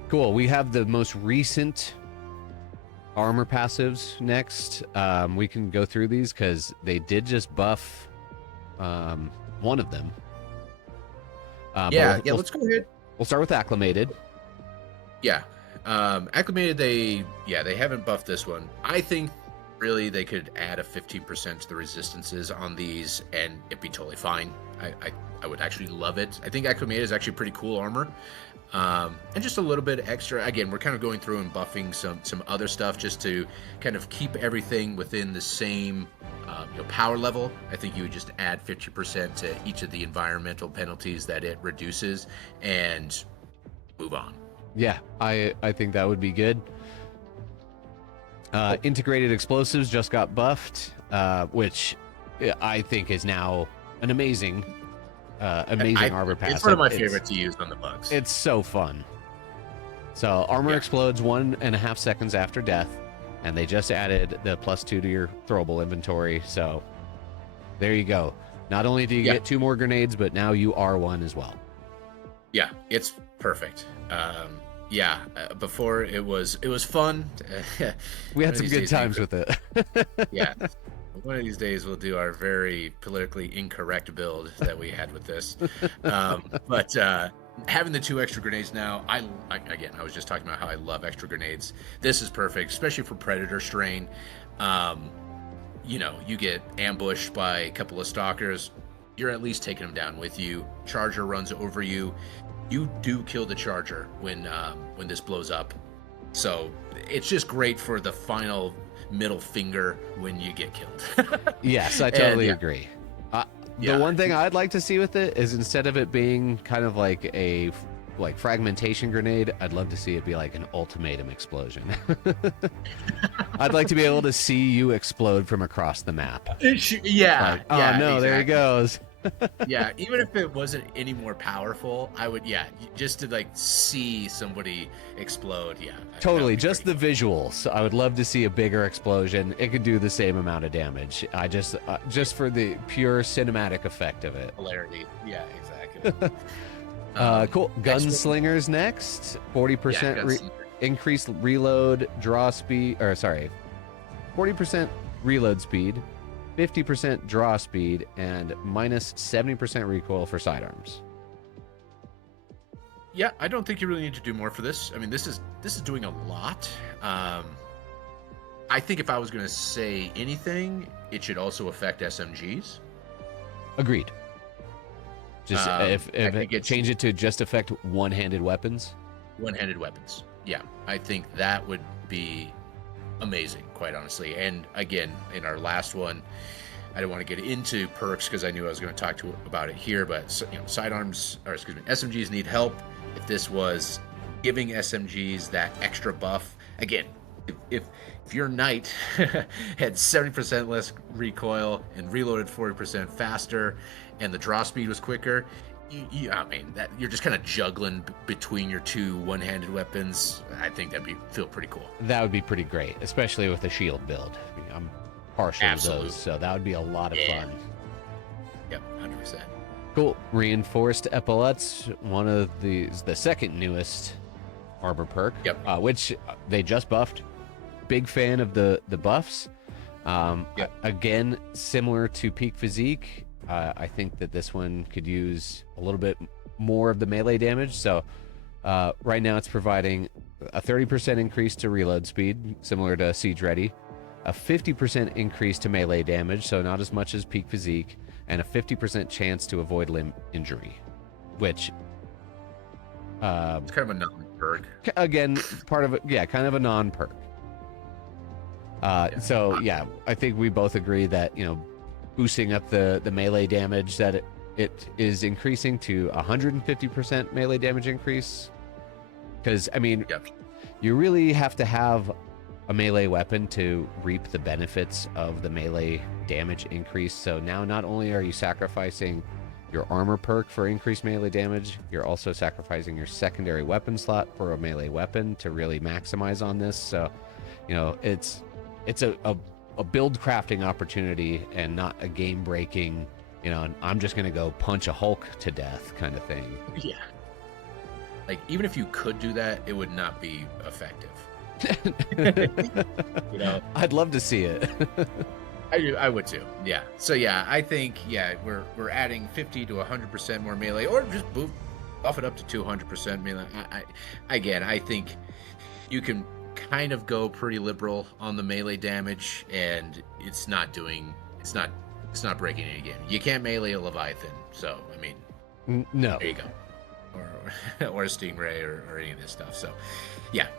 Cool. We have the most recent armor passives next. We can go through these because they did just buff one of them. Let's go ahead. We'll start with Acclimated. Yeah. Acclimated, they haven't buffed this one. I think really they could add a 15% to the resistances on these and it'd be totally fine. I would actually love it. I think Acclimated is actually pretty cool armor. And just a little bit extra. Again, we're kind of going through and buffing some other stuff just to kind of keep everything within the same power level. I think you would just add 50% to each of the environmental penalties that it reduces and move on. Yeah, I think that would be good. Integrated explosives just got buffed, which I think is now an amazing armor passive. It's one of my favorites to use on the bugs. It's so fun. So armor explodes 1.5 seconds after death, and they just added the +2 to your throwable inventory. So there you go. Not only do you Yeah. get 2 more grenades, but now you are one as well. Yeah, it's perfect. Before it was fun. We One had of some these good days, times with it. yeah. One of these days we'll do our very politically incorrect build that we had with this. But having the 2 extra grenades now, again, I was just talking about how I love extra grenades. This is perfect, especially for Predator strain. You get ambushed by a couple of stalkers, you're at least taking them down with you. Charger runs over you. You do kill the charger when this blows up. So it's just great for the final middle finger when you get killed. Yes, I totally agree. Yeah. The one thing I'd like to see with it is instead of it being kind of like a fragmentation grenade, I'd love to see it be like an ultimatum explosion. I'd like to be able to see you explode from across the map. Yeah. Like, oh no, there he goes. Yeah, even if it wasn't any more powerful, I would, just to like see somebody explode. Yeah, Totally, just the visuals. I would love to see a bigger explosion. It could do the same amount of damage. I just for the pure cinematic effect of it. Hilarity. Yeah, exactly. Cool. Gunslingers next. 40% increased reload draw speed. 40% reload speed. 50% draw speed, and minus 70% recoil for sidearms. Yeah, I don't think you really need to do more for this. I mean, this is doing a lot. I think if I was going to say anything, it should also affect SMGs. Agreed. Just if it change it to just affect one-handed weapons. One-handed weapons. Yeah, I think that would be amazing, quite honestly. And again, in our last one, I don't want to get into perks because I knew I was going to talk about it here, but SMGs need help. If this was giving SMGs that extra buff, again, if your knight had 70% less recoil and reloaded 40% faster, and the draw speed was quicker, you're just kind of juggling between your 2 one-handed weapons. I think that'd feel pretty cool. That would be pretty great, especially with a shield build. I'm partial to those, so that would be a lot of fun. Yep, 100%. Cool. Reinforced epaulets, one of the second newest armor perk. Yep. Which they just buffed. Big fan of the buffs. Yep. Again, similar to Peak Physique. I think that this one could use a little bit more of the melee damage. So right now it's providing a 30% increase to reload speed, similar to Siege Ready, a 50% increase to melee damage, so not as much as Peak Physique, and a 50% chance to avoid limb injury, which... it's kind of a non-perk. Again, part of it, kind of a non-perk. So, I think we both agree that, boosting up the melee damage, that it is increasing to 150% melee damage increase. Because, you really have to have a melee weapon to reap the benefits of the melee damage increase. So now not only are you sacrificing your armor perk for increased melee damage, you're also sacrificing your secondary weapon slot for a melee weapon to really maximize on this. So, it's a build crafting opportunity and not a game breaking, I'm just going to go punch a Hulk to death kind of thing. Yeah. Like, even if you could do that, it would not be effective. I'd love to see it. I would too. Yeah. So I think we're adding 50 to 100% more melee, or just buff it up to 200% melee. I think you can kind of go pretty liberal on the melee damage, and it's not breaking any game. You can't melee a Leviathan, so no. There you go. Or a Stingray or any of this stuff. So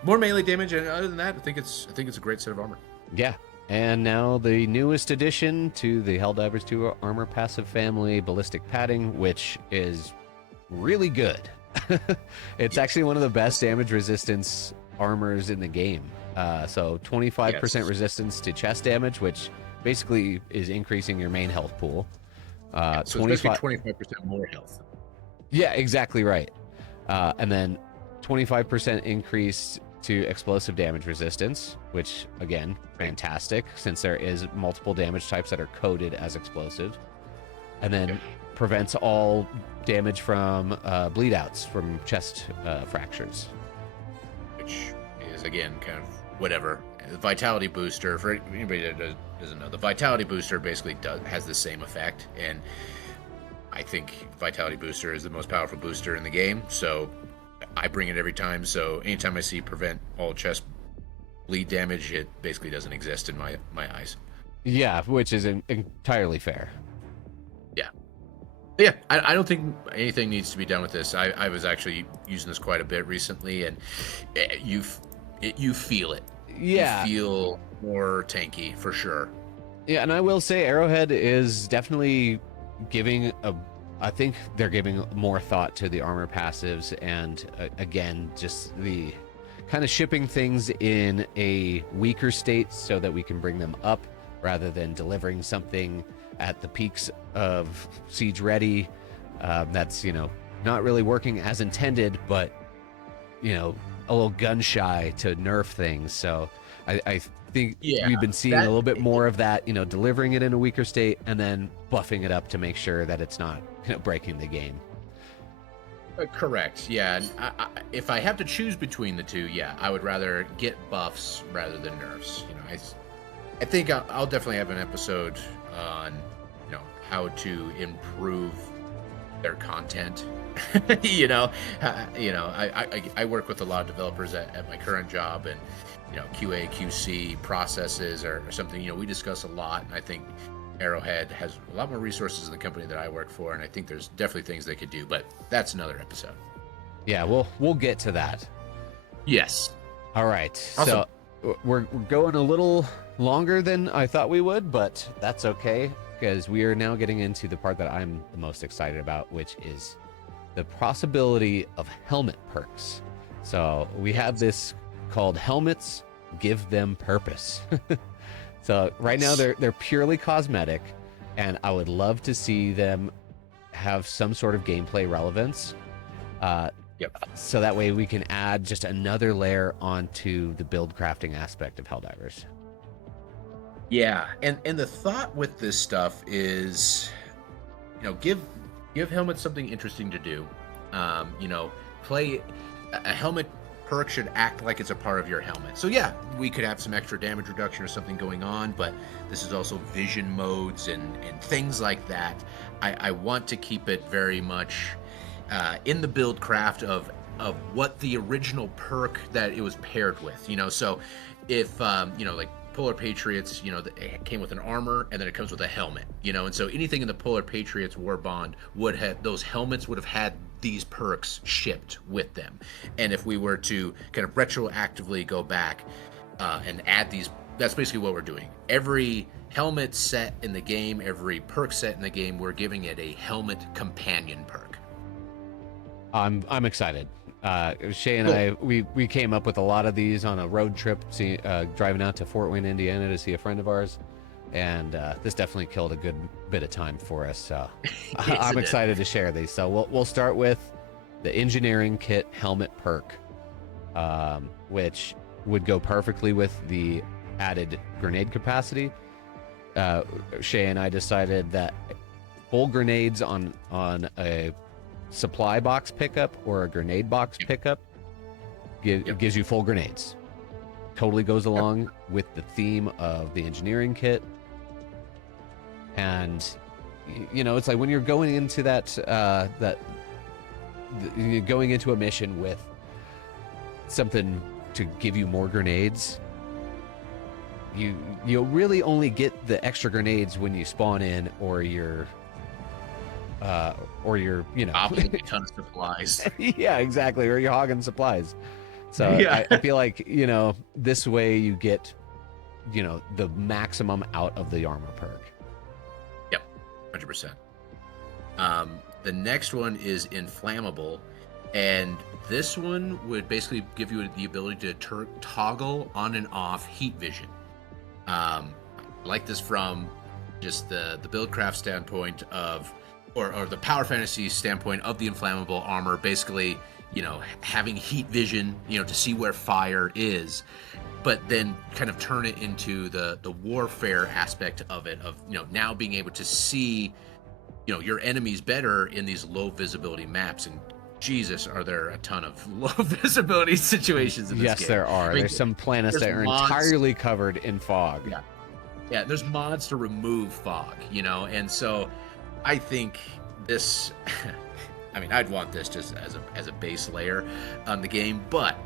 more melee damage, and other than that, I think it's a great set of armor. Yeah. And now the newest addition to the Helldivers 2 armor passive family, ballistic padding, which is really good. It's actually one of the best damage resistance armors in the game. So 25% resistance to chest damage, which basically is increasing your main health pool. So 25% more health. Yeah, exactly right. And then 25% increase to explosive damage resistance, which, again, fantastic, since there is multiple damage types that are coded as explosive. and then prevents all damage from bleed outs from chest fractures. Which is again kind of whatever. The vitality booster, for anybody that doesn't know, the vitality booster basically has the same effect, and I think vitality booster is the most powerful booster in the game, so I bring it every time. So anytime I see prevent all chest bleed damage, it basically doesn't exist in my eyes. Yeah, which is entirely fair. Yeah. Yeah, I don't think anything needs to be done with this. I was actually using this quite a bit recently, and you feel it. Yeah. You feel more tanky, for sure. Yeah, and I will say Arrowhead is definitely giving I think they're giving more thought to the armor passives, and again, just the kind of shipping things in a weaker state so that we can bring them up rather than delivering something at the peaks of Siege Ready that's, not really working as intended, but, a little gun shy to nerf things. So I think we've been seeing a little bit more of that, delivering it in a weaker state and then buffing it up to make sure that it's not breaking the game. Correct. Yeah. And if I have to choose between the two, I would rather get buffs rather than nerfs. I think I'll definitely have an episode on, how to improve their content. I work with a lot of developers at my current job, and QA, QC processes or something. We discuss a lot, and I think Arrowhead has a lot more resources in the company that I work for, and I think there's definitely things they could do, but that's another episode. Yeah, we'll get to that. Yes. All right. Awesome. So we're going a little longer than I thought we would, but that's okay, because we are now getting into the part that I'm the most excited about, which is the possibility of helmet perks. So we have this called helmets, give them purpose. So right now they're purely cosmetic, and I would love to see them have some sort of gameplay relevance. So that way we can add just another layer onto the build crafting aspect of Helldivers. Yeah, and the thought with this stuff is, give helmets something interesting to do. Play a helmet perk should act like it's a part of your helmet. So yeah, we could have some extra damage reduction or something going on, but this is also vision modes and things like that. I want to keep it very much in the build craft of what the original perk that it was paired with. So if like Polar Patriots, it came with an armor, and then it comes with a helmet, and so anything in the Polar Patriots War Bond those helmets would have had these perks shipped with them. And if we were to kind of retroactively go back and add these, that's basically what we're doing. Every helmet set in the game, every perk set in the game, we're giving it a helmet companion perk. I'm excited. Shay and I, we came up with a lot of these on a road trip, driving out to Fort Wayne, Indiana to see a friend of ours, and this definitely killed a good bit of time for us. So I'm excited to share these. So we'll start with the engineering kit helmet perk, which would go perfectly with the added grenade capacity. Shay and I decided that full grenades on a supply box pickup or a grenade box pickup gives you full grenades. Totally goes along with the theme of the engineering kit. And it's like when you're going into going into a mission with something to give you more grenades, you really only get the extra grenades when you spawn in or you're hogging a ton of supplies. Yeah, exactly. Or you're hogging supplies. So I feel like, this way you get, the maximum out of the armor perk. Yep, 100%. The next one is inflammable, and this one would basically give you the ability to toggle on and off heat vision. I like this from just the buildcraft standpoint of, or the power fantasy standpoint of the inflammable armor, basically, having heat vision, to see where fire is, but then kind of turn it into the warfare aspect of it, of, now being able to see your enemies better in these low visibility maps. And Jesus, are there a ton of low visibility situations in this game? Yes, there are. I mean, There's some planets there's that are mods. entirely covered in fog. Yeah, yeah. There's mods to remove fog, and so I think this. I mean, I'd want this just as a base layer on the game, but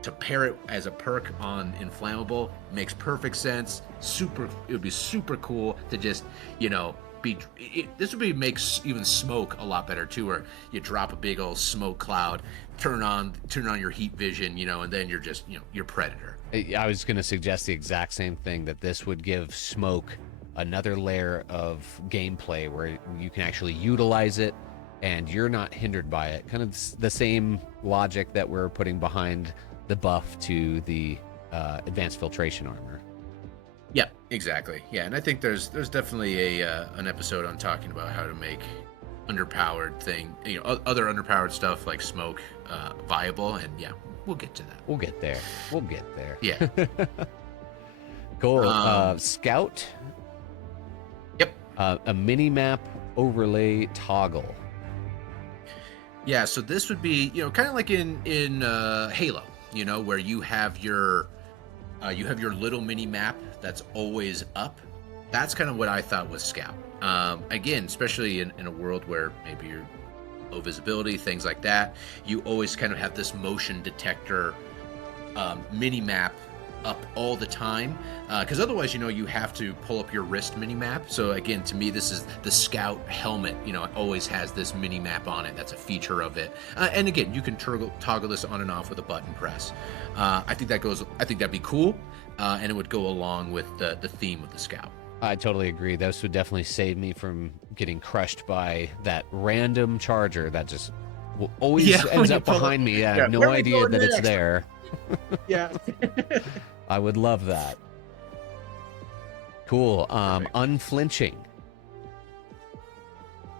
to pair it as a perk on Inflammable makes perfect sense. It would be super cool to just, this would makes even smoke a lot better too, where you drop a big old smoke cloud, turn on your heat vision, and then you're just, you're Predator. I was going to suggest the exact same thing, that this would give smoke another layer of gameplay where you can actually utilize it and you're not hindered by it. Kind of the same logic that we're putting behind the buff to the advanced filtration armor. Yeah, exactly. Yeah, and I think there's definitely an episode on talking about how to make underpowered other underpowered stuff like smoke viable, and yeah, we'll get to that. We'll get there. Yeah. Cool. Scout. Yep. A mini map overlay toggle. Yeah, so this would be, kind of like in Halo, where you have your little mini map that's always up. That's kind of what I thought was Scout. Again, especially in a world where maybe you're low visibility, things like that, you always kind of have this motion detector mini map up all the time, because otherwise, you have to pull up your wrist mini map. So again, to me, this is the Scout helmet. It always has this mini map on it. That's a feature of it. And again, you can toggle this on and off with a button press. I think that'd be cool, and it would go along with the theme of the Scout. I totally agree. This would definitely save me from getting crushed by that random charger that just always ends up behind me. I have no idea that it's there. Yeah. I would love that. Cool. Unflinching.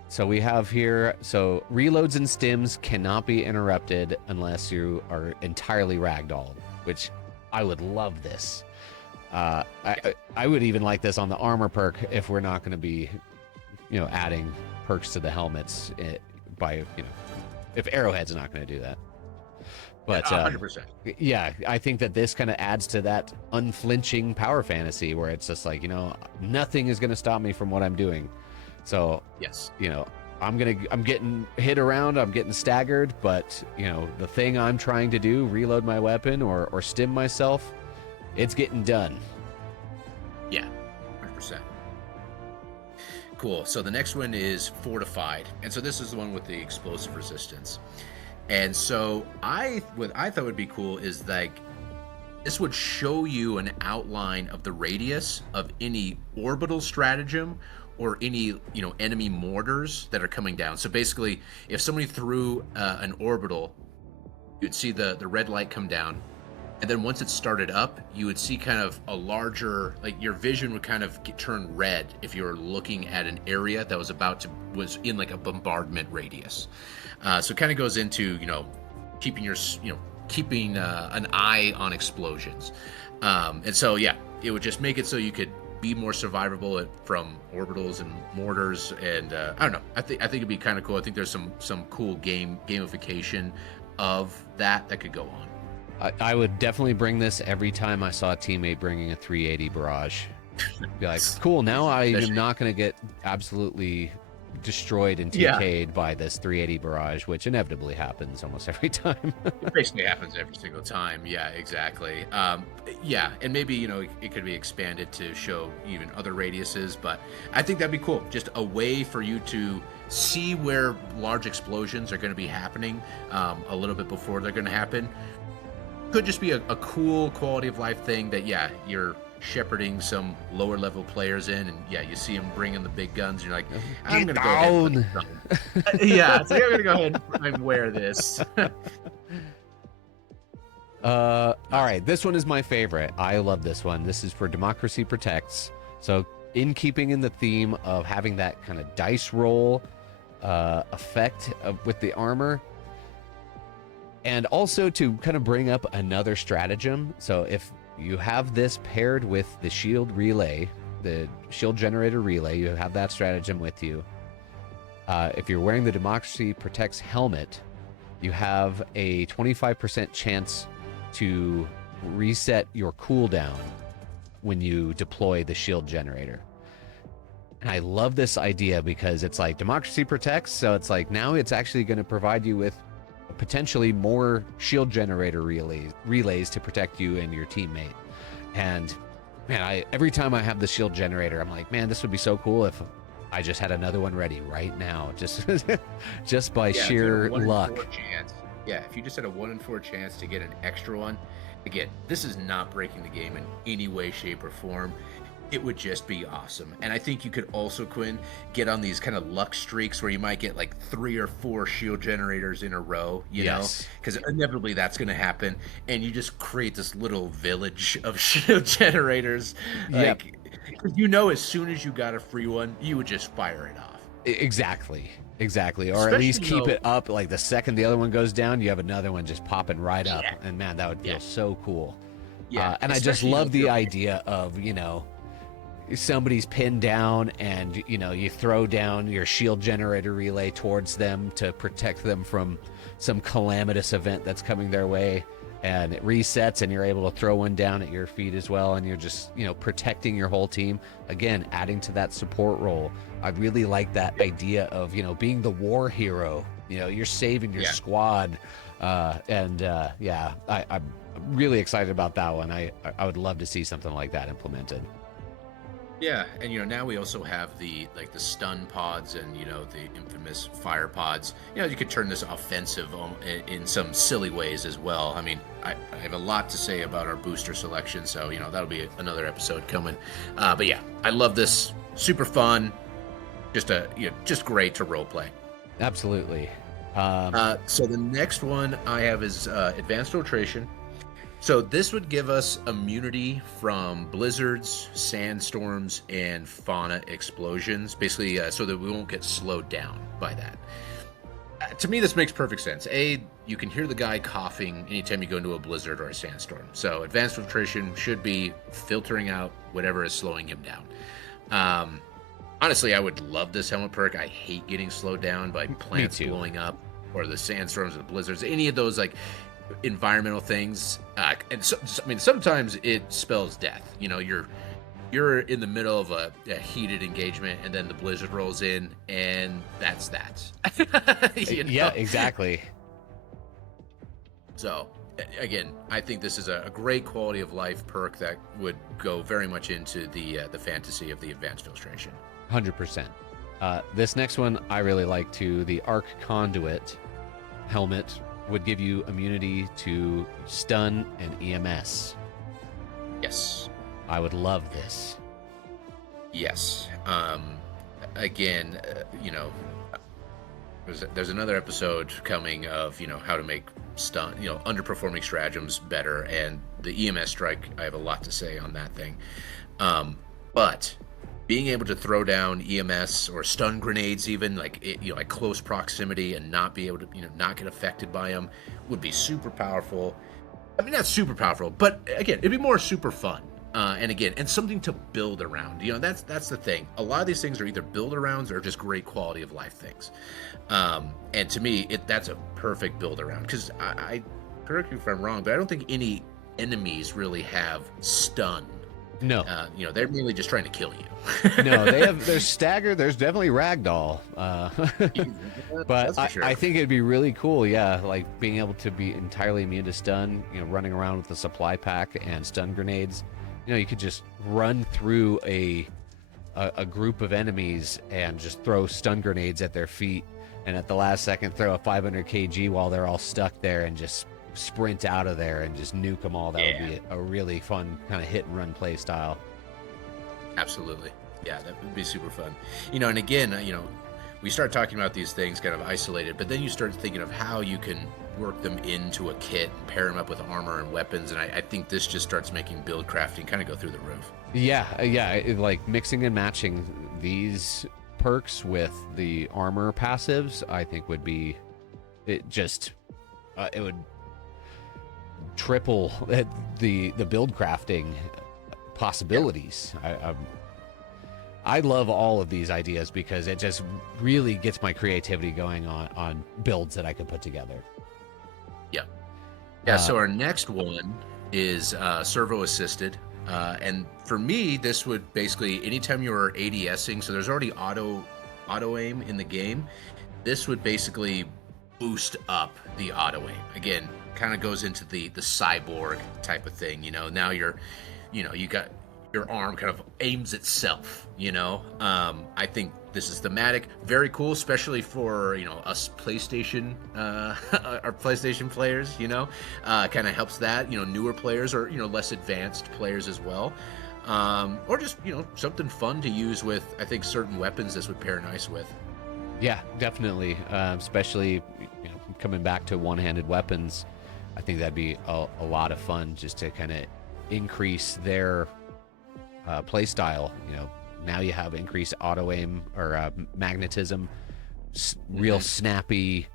So we have here, reloads and stims cannot be interrupted unless you are entirely ragdolled, which I would love this. I would even like this on the armor perk if we're not going to be, adding perks to the helmets if Arrowhead's not going to do that. But 100%. Yeah, I think that this kind of adds to that unflinching power fantasy where it's just like, nothing is going to stop me from what I'm doing. So, yes, I'm getting hit around, I'm getting staggered, but the thing I'm trying to do, reload my weapon or stim myself, it's getting done. Yeah, 100%. Cool. So the next one is Fortified, and so this is the one with the explosive resistance. And so what I thought would be cool is like this would show you an outline of the radius of any orbital stratagem or any enemy mortars that are coming down. So basically, if somebody threw an orbital, you'd see the red light come down, and then once it started up, you would see kind of a larger, like your vision would kind of turn red if you were looking at an area that was in like a bombardment radius. So it kind of goes into keeping an eye on explosions, and so yeah, it would just make it so you could be more survivable from orbitals and mortars, and I don't know. I think it'd be kind of cool. I think there's some cool gamification of that could go on. I would definitely bring this every time I saw a teammate bringing a 380 barrage. Be like, cool, now I am not going to get absolutely destroyed and TK'd by this 380 barrage, which inevitably happens almost every time. It basically happens every single time. Yeah, exactly. Yeah, and maybe, it could be expanded to show even other radiuses, but I think that'd be cool. Just a way for you to see where large explosions are going to be happening a little bit before they're going to happen. Could just be a cool quality of life thing that, yeah, you're shepherding some lower level players in, and yeah, you see them bringing the big guns, and you're like, I'm going to go ahead. Yeah, so I'm going to go ahead and wear this. All right, this one is my favorite. I love this one. This is for Democracy Protects. So in keeping in the theme of having that kind of dice roll effect with the armor, and also to kind of bring up another stratagem. So if you have this paired with the shield relay, the shield generator relay, you have that stratagem with you. If you're wearing the Democracy Protects helmet, you have a 25% chance to reset your cooldown when you deploy the shield generator. And I love this idea because it's like Democracy Protects, so it's like now it's actually going to provide you with potentially more shield generator relays to protect you and your teammate. And man, every time I have the shield generator, I'm like, man, this would be so cool if I just had another one ready right now, just by sheer luck. Yeah, if you just had a 1 in 4 chance to get an extra one, again, this is not breaking the game in any way, shape, or form. It would just be awesome. And I think you could also, Quinn, get on these kind of luck streaks where you might get like 3 or 4 shield generators in a row, you know? Because inevitably that's going to happen. And you just create this little village of shield generators. Like, you know, as soon as you got a free one, you would just fire it off. Exactly. Or Especially, at least keep it up. Like the second the other one goes down, you have another one just popping right up. And man, that would feel so cool. Yeah. And I just love the idea of, you know, somebody's pinned down and, you know, you throw down your shield generator relay towards them to protect them from some calamitous event that's coming their way, and it resets and you're able to throw one down at your feet as well, and you're just, you know, protecting your whole team, again adding to that support role. I really like that idea of, you know, being the war hero. You know, you're saving your squad. I'm really excited about that one. I would love to see something like that implemented. Yeah, and you know, now we also have the stun pods and, you know, the infamous fire pods. You know, you could turn this offensive in some silly ways as well. I mean, I have a lot to say about our booster selection, so, you know, that'll be another episode coming. But yeah, I love this. Super fun. Just great to role play. Absolutely. So the next one I have is Advanced Filtration. So this would give us immunity from blizzards, sandstorms, and fauna explosions, basically so that we won't get slowed down by that. To me, this makes perfect sense. You can hear the guy coughing anytime you go into a blizzard or a sandstorm. So Advanced Filtration should be filtering out whatever is slowing him down. Honestly, I would love this helmet perk. I hate getting slowed down by plants blowing up or the sandstorms or the blizzards, any of those like environmental things. And so, I mean, sometimes it spells death. You know, you're in the middle of a heated engagement, and then the blizzard rolls in, and that's that. You know? Yeah, exactly. So, again, I think this is a great quality of life perk that would go very much into the fantasy of the Advanced Filtration. 100%. This next one I really like too. The Arc Conduit helmet would give you immunity to stun and EMS. Yes. I would love this. Yes. Again, you know, there's another episode coming of, you know, how to make stun, you know, underperforming stratagems better, and the EMS strike, I have a lot to say on that thing. But being able to throw down EMS or stun grenades, even like close proximity, and not be able to, you know, not get affected by them, would be super powerful. I mean, not super powerful, but again, it'd be more super fun. And something to build around. You know, that's the thing. A lot of these things are either build arounds or just great quality of life things. And to me, that's a perfect build around, because I correct me if I'm wrong, but I don't think any enemies really have stun. No. You know, they're mainly just trying to kill you. No, there's stagger, there's definitely ragdoll. But I think it'd be really cool, yeah, like being able to be entirely immune to stun, you know, running around with a supply pack and stun grenades. You know, you could just run through a group of enemies and just throw stun grenades at their feet, and at the last second throw a 500 kg while they're all stuck there, and just sprint out of there and just nuke them all. That would be a really fun kind of hit and run play style. Absolutely. Yeah, that would be super fun. You know, and again, you know, we start talking about these things kind of isolated, but then you start thinking of how you can work them into a kit and pair them up with armor and weapons, and I think this just starts making build crafting kind of go through the roof. Yeah, like mixing and matching these perks with the armor passives, I think would be, it would triple the build crafting possibilities. I love all of these ideas because it just really gets my creativity going on builds that I could put together. Yeah. Yeah, Uh, so our next one is servo assisted. And for me, this would basically, anytime you're ADSing, so there's already auto aim in the game, this would basically boost up the auto aim. Again, kind of goes into the cyborg type of thing. Now you got your arm kind of aims itself. I think this is thematic, very cool, especially for us PlayStation, our PlayStation players. Kind of helps that newer players or less advanced players as well, or just something fun to use with. I think certain weapons this would pair nice with. yeah, definitely. Especially coming back to one-handed weapons, I think that'd be a lot of fun just to kind of increase their play style. Now you have increased auto aim or magnetism, real snappy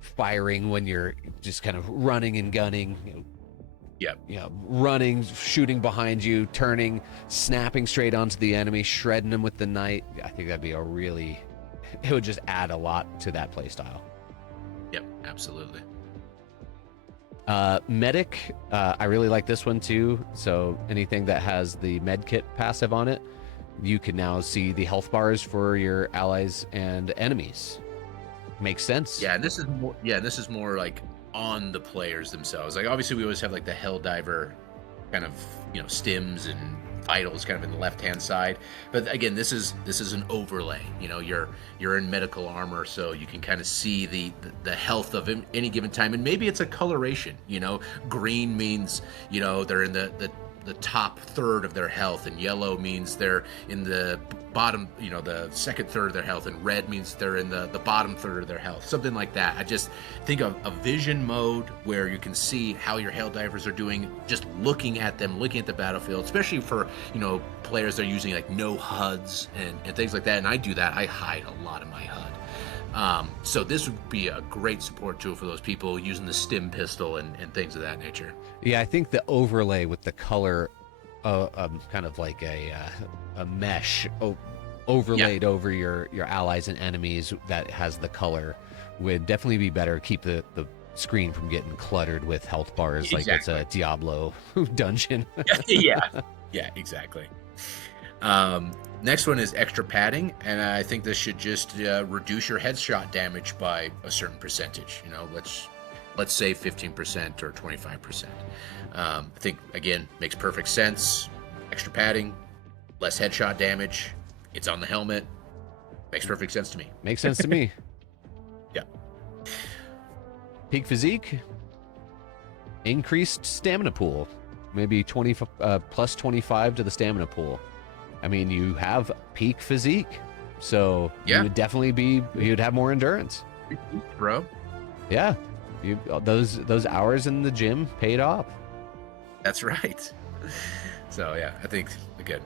firing when you're just kind of running and gunning. Yep. Running, shooting behind you, turning, snapping straight onto the enemy, shredding them with the knight. I think that'd be it would just add a lot to that play style. Yep, absolutely. Medic, I really like this one too. So anything that has the med kit passive on it, you can now see the health bars for your allies and enemies. Makes sense. Yeah, and this is more like on the players themselves. Like obviously we always have like the Helldiver kind of stims and vitals kind of in the left hand side, but again this is an overlay. You're in medical armor, so you can kind of see the health of any given time, and maybe it's a coloration. Green means they're in the top third of their health, and yellow means they're in the bottom, the second third of their health, and red means they're in the bottom third of their health, something like that. I just think of a vision mode where you can see how your Helldivers are doing, just looking at them, looking at the battlefield, especially for players that are using like no HUDs and things like that. And I do that. I hide a lot of my HUD. So this would be a great support tool for those people using the stim pistol and things of that nature. Yeah, I think the overlay with the color, kind of like a mesh overlaid over your allies and enemies that has the color, would definitely be better. Keep the screen from getting cluttered with health bars. Exactly. Like it's a Diablo dungeon. Yeah, exactly. Next one is extra padding, and I think this should just reduce your headshot damage by a certain percentage. Let's say 15% or 25%. I think again makes perfect sense. Extra padding, less headshot damage. It's on the helmet. Makes perfect sense to me. Makes sense to me. Yeah. Peak physique, increased stamina pool, maybe 20 plus 25 to the stamina pool. I mean, you have peak physique, so you would definitely you'd have more endurance, bro. Yeah, those hours in the gym paid off. That's right. So yeah, I think again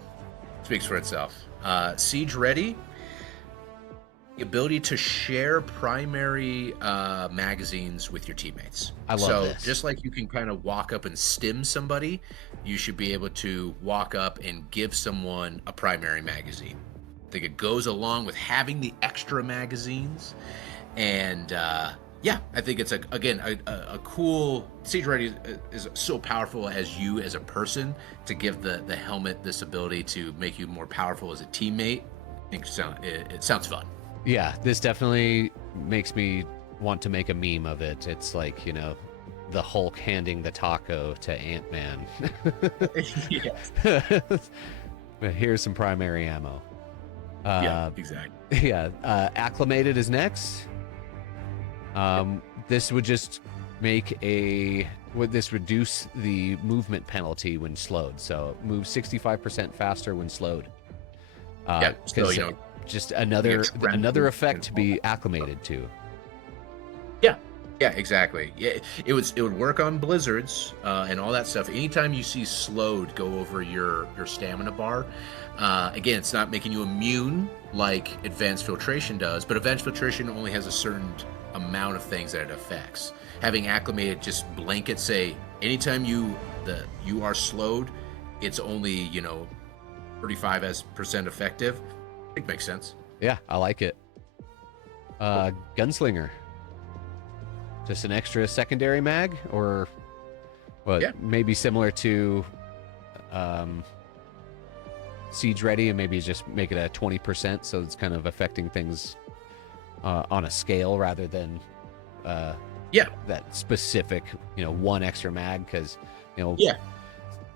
speaks for itself. Siege ready. The ability to share primary magazines with your teammates. I love this. Just like you can kind of walk up and stim somebody, you should be able to walk up and give someone a primary magazine. I think it goes along with having the extra magazines, and yeah, I think it's a cool. Siege ready is so powerful as you as a person, to give the helmet this ability to make you more powerful as a teammate. I think it sounds fun. Yeah, this definitely makes me want to make a meme of it. It's like, the Hulk handing the taco to Ant-Man. Here's some primary ammo. Yeah, exactly. Yeah, acclimated is next. This would just would this reduce the movement penalty when slowed? So move 65% faster when slowed. Yeah, so just another effect to be acclimated to. Yeah, exactly. Yeah, it would work on blizzards and all that stuff. Anytime you see slowed go over your stamina bar, again, it's not making you immune like advanced filtration does, but advanced filtration only has a certain amount of things that it affects. Having acclimated just blanket say anytime you are slowed, it's only 35% effective. I think makes sense. Yeah, I like it. Gunslinger. Just an extra secondary mag, or what? Yeah. Maybe similar to Siege Ready, and maybe just make it a 20%, so it's kind of affecting things on a scale rather than Yeah. that specific, one extra mag, because Yeah.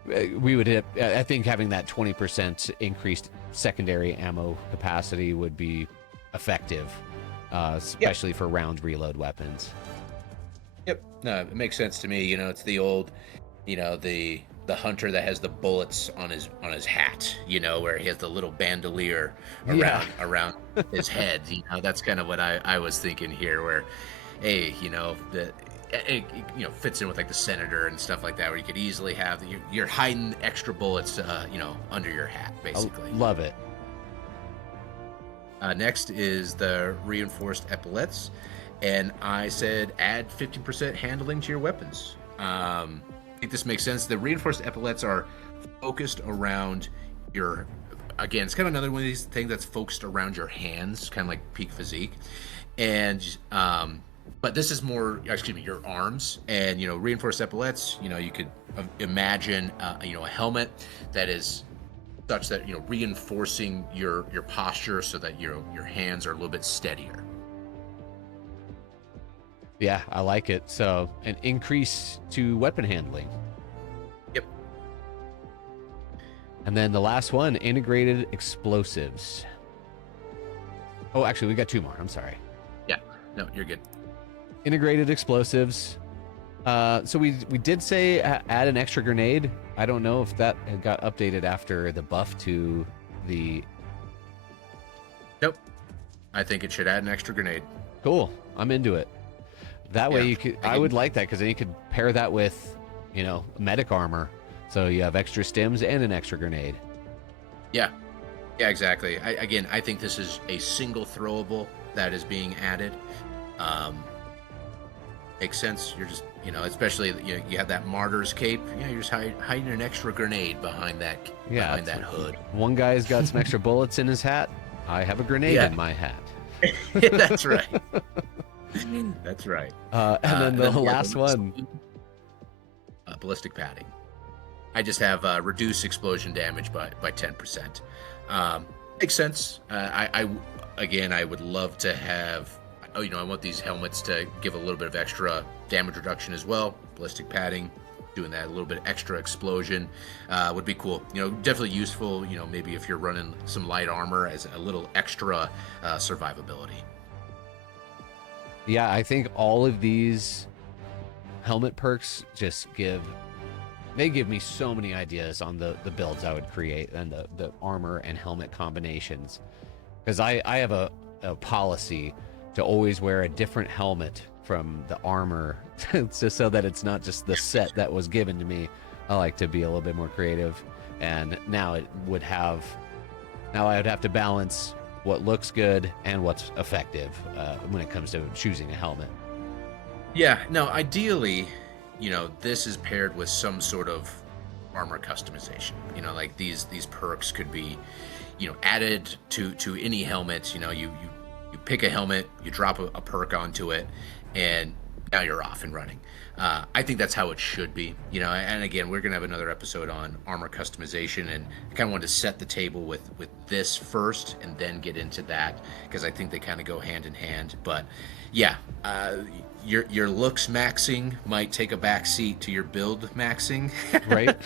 we would hit, I think having that 20% increased secondary ammo capacity would be effective, especially for round reload weapons. Yep. No, it makes sense to me. It's the old, the hunter that has the bullets on his hat, where he has the little bandolier around his head. That's kind of what I was thinking here, where, hey, it fits in with like the senator and stuff like that, where you could easily have you're hiding extra bullets, under your hat, basically. Love it. Next is the reinforced epaulettes, and I said add 15% handling to your weapons. I think this makes sense. The reinforced epaulettes are focused around your, again, it's kind of another one of these things that's focused around your hands, kind of like peak physique, and but this is more, your arms. And reinforced epaulettes, you could imagine a helmet that is such that reinforcing your posture so that your hands are a little bit steadier. Yeah, I like it. So an increase to weapon handling. Yep. And then the last one, integrated explosives. Oh, actually, we got two more. I'm sorry. Yeah. No, you're good. Integrated explosives. So we did say add an extra grenade. I don't know if that had got updated after the buff to the... Nope. I think it should add an extra grenade. Cool. I'm into it. That way Yeah, you could... I would like that, because then you could pair that with, medic armor. So you have extra stims and an extra grenade. Yeah. Yeah, exactly. I think this is a single throwable that is being added. Makes sense. You're just, especially you have that martyr's cape. You're just hiding an extra grenade behind that hood. One guy's got some extra bullets in his hat. I have a grenade in my hat. That's right. That's right. And then the last one, ballistic padding. I just have reduce explosion damage by 10%. Makes sense. I would love to have. I want these helmets to give a little bit of extra damage reduction as well. Ballistic padding, doing that, a little bit extra explosion would be cool. Definitely useful. Maybe if you're running some light armor as a little extra survivability. Yeah, I think all of these helmet perks just give me so many ideas on the builds I would create, and the armor and helmet combinations. Because I have a policy to always wear a different helmet from the armor, just so that it's not just the set that was given to me. I like to be a little bit more creative, and now I would have to balance what looks good and what's effective when it comes to choosing a helmet. Yeah, no, ideally, this is paired with some sort of armor customization. Like these perks could be, added to any helmet. You pick a helmet, you drop a perk onto it, and now you're off and running. I think that's how it should be. And again, we're going to have another episode on armor customization, and I kind of wanted to set the table with this first and then get into that, because I think they kind of go hand in hand. But yeah, your looks maxing might take a back seat to your build maxing. Right.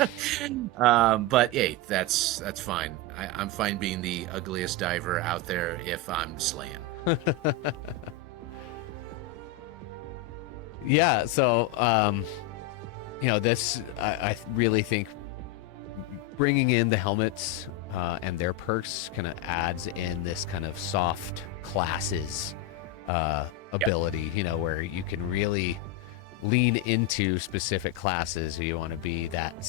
But hey, that's fine. I'm fine being the ugliest diver out there if I'm slaying. Yeah, so this I really think bringing in the helmets and their perks kind of adds in this kind of soft classes ability. Where you can really lean into specific classes. You want to be that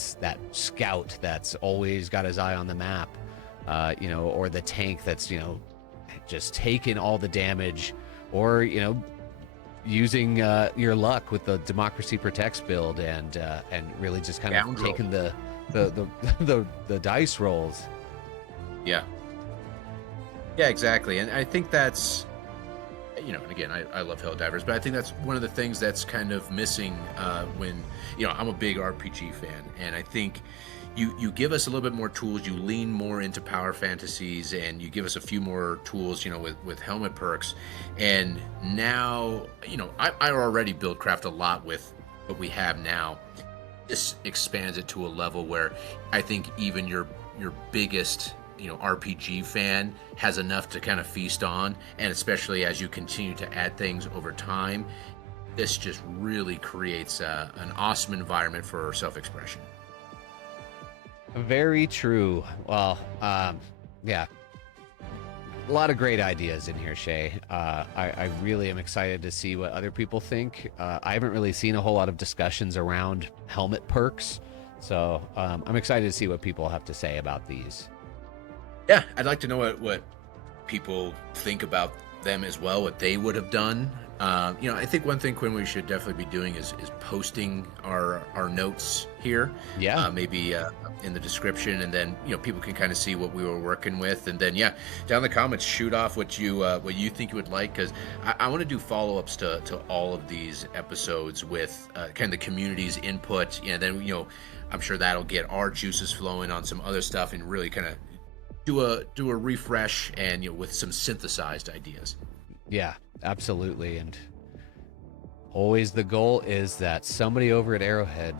scout that's always got his eye on the map, or the tank that's just taking all the damage, or using your luck with the Democracy Protects build, and really just kind of taking the dice rolls. Yeah. Yeah, exactly. And I think that's, and again, I love Helldivers, but I think that's one of the things that's kind of missing when, I'm a big RPG fan, and I think you give us a little bit more tools, you lean more into power fantasies, and you give us a few more tools, with helmet perks. And now, I already build craft a lot with what we have now. This expands it to a level where I think even your biggest RPG fan has enough to kind of feast on, and especially as you continue to add things over time, this just really creates an awesome environment for self-expression. Very true. Well, yeah, a lot of great ideas in here, Shay. I really am excited to see what other people think. I haven't really seen a whole lot of discussions around helmet perks, so I'm excited to see what people have to say about these. Yeah, I'd like to know what people think about them as well, what they would have done. I think one thing, Quinn, we should definitely be doing is posting our notes here. Yeah. Maybe in the description, and then people can kind of see what we were working with, and then down in the comments, shoot off what you think you would like, because I want to do follow-ups to all of these episodes with kind of the community's input, and then I'm sure that'll get our juices flowing on some other stuff, and really kind of do a refresh, and with some synthesized ideas. Yeah, absolutely. And always the goal is that somebody over at Arrowhead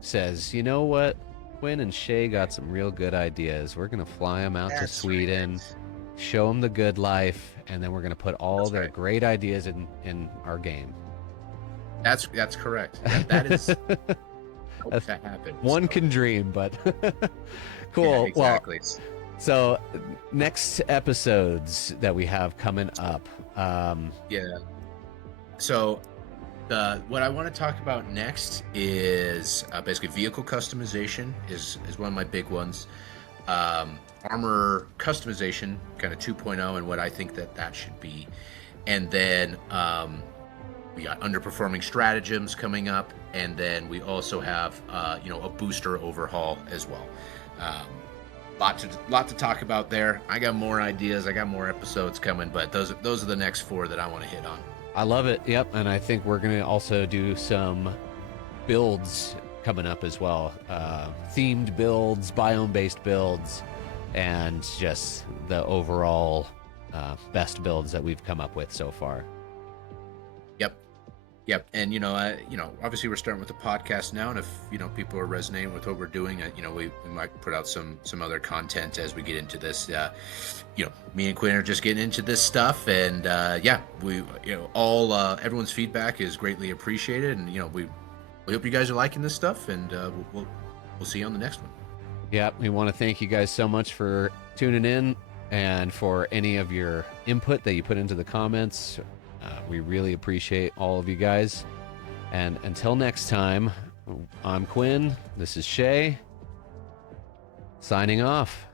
says, you know what, Quinn and Shay got some real good ideas. We're going to fly them out to Sweden, right, show them the good life, and then we're going to put all their great ideas in our game. That's correct. That is that happen. One can dream, but cool. Yeah, exactly. Well, so next episodes that we have coming up. So what I want to talk about next is basically vehicle customization is one of my big ones. Armor customization, kind of 2.0, and what I think that should be. And then we got underperforming stratagems coming up, and then we also have a booster overhaul as well. Lot to talk about there. I got more ideas. I got more episodes coming, but those are the next 4 that I want to hit on. I love it. Yep, and I think we're gonna also do some builds coming up as well. Themed builds, biome-based builds, and just the overall best builds that we've come up with so far. Yep, and obviously we're starting with the podcast now, and if people are resonating with what we're doing, we might put out some other content as we get into this. Me and Quinn are just getting into this stuff, and we all everyone's feedback is greatly appreciated, and we hope you guys are liking this stuff, and we'll see you on the next one. Yeah, we want to thank you guys so much for tuning in and for any of your input that you put into the comments. We really appreciate all of you guys. And until next time, I'm Quinn. This is Shay. Signing off.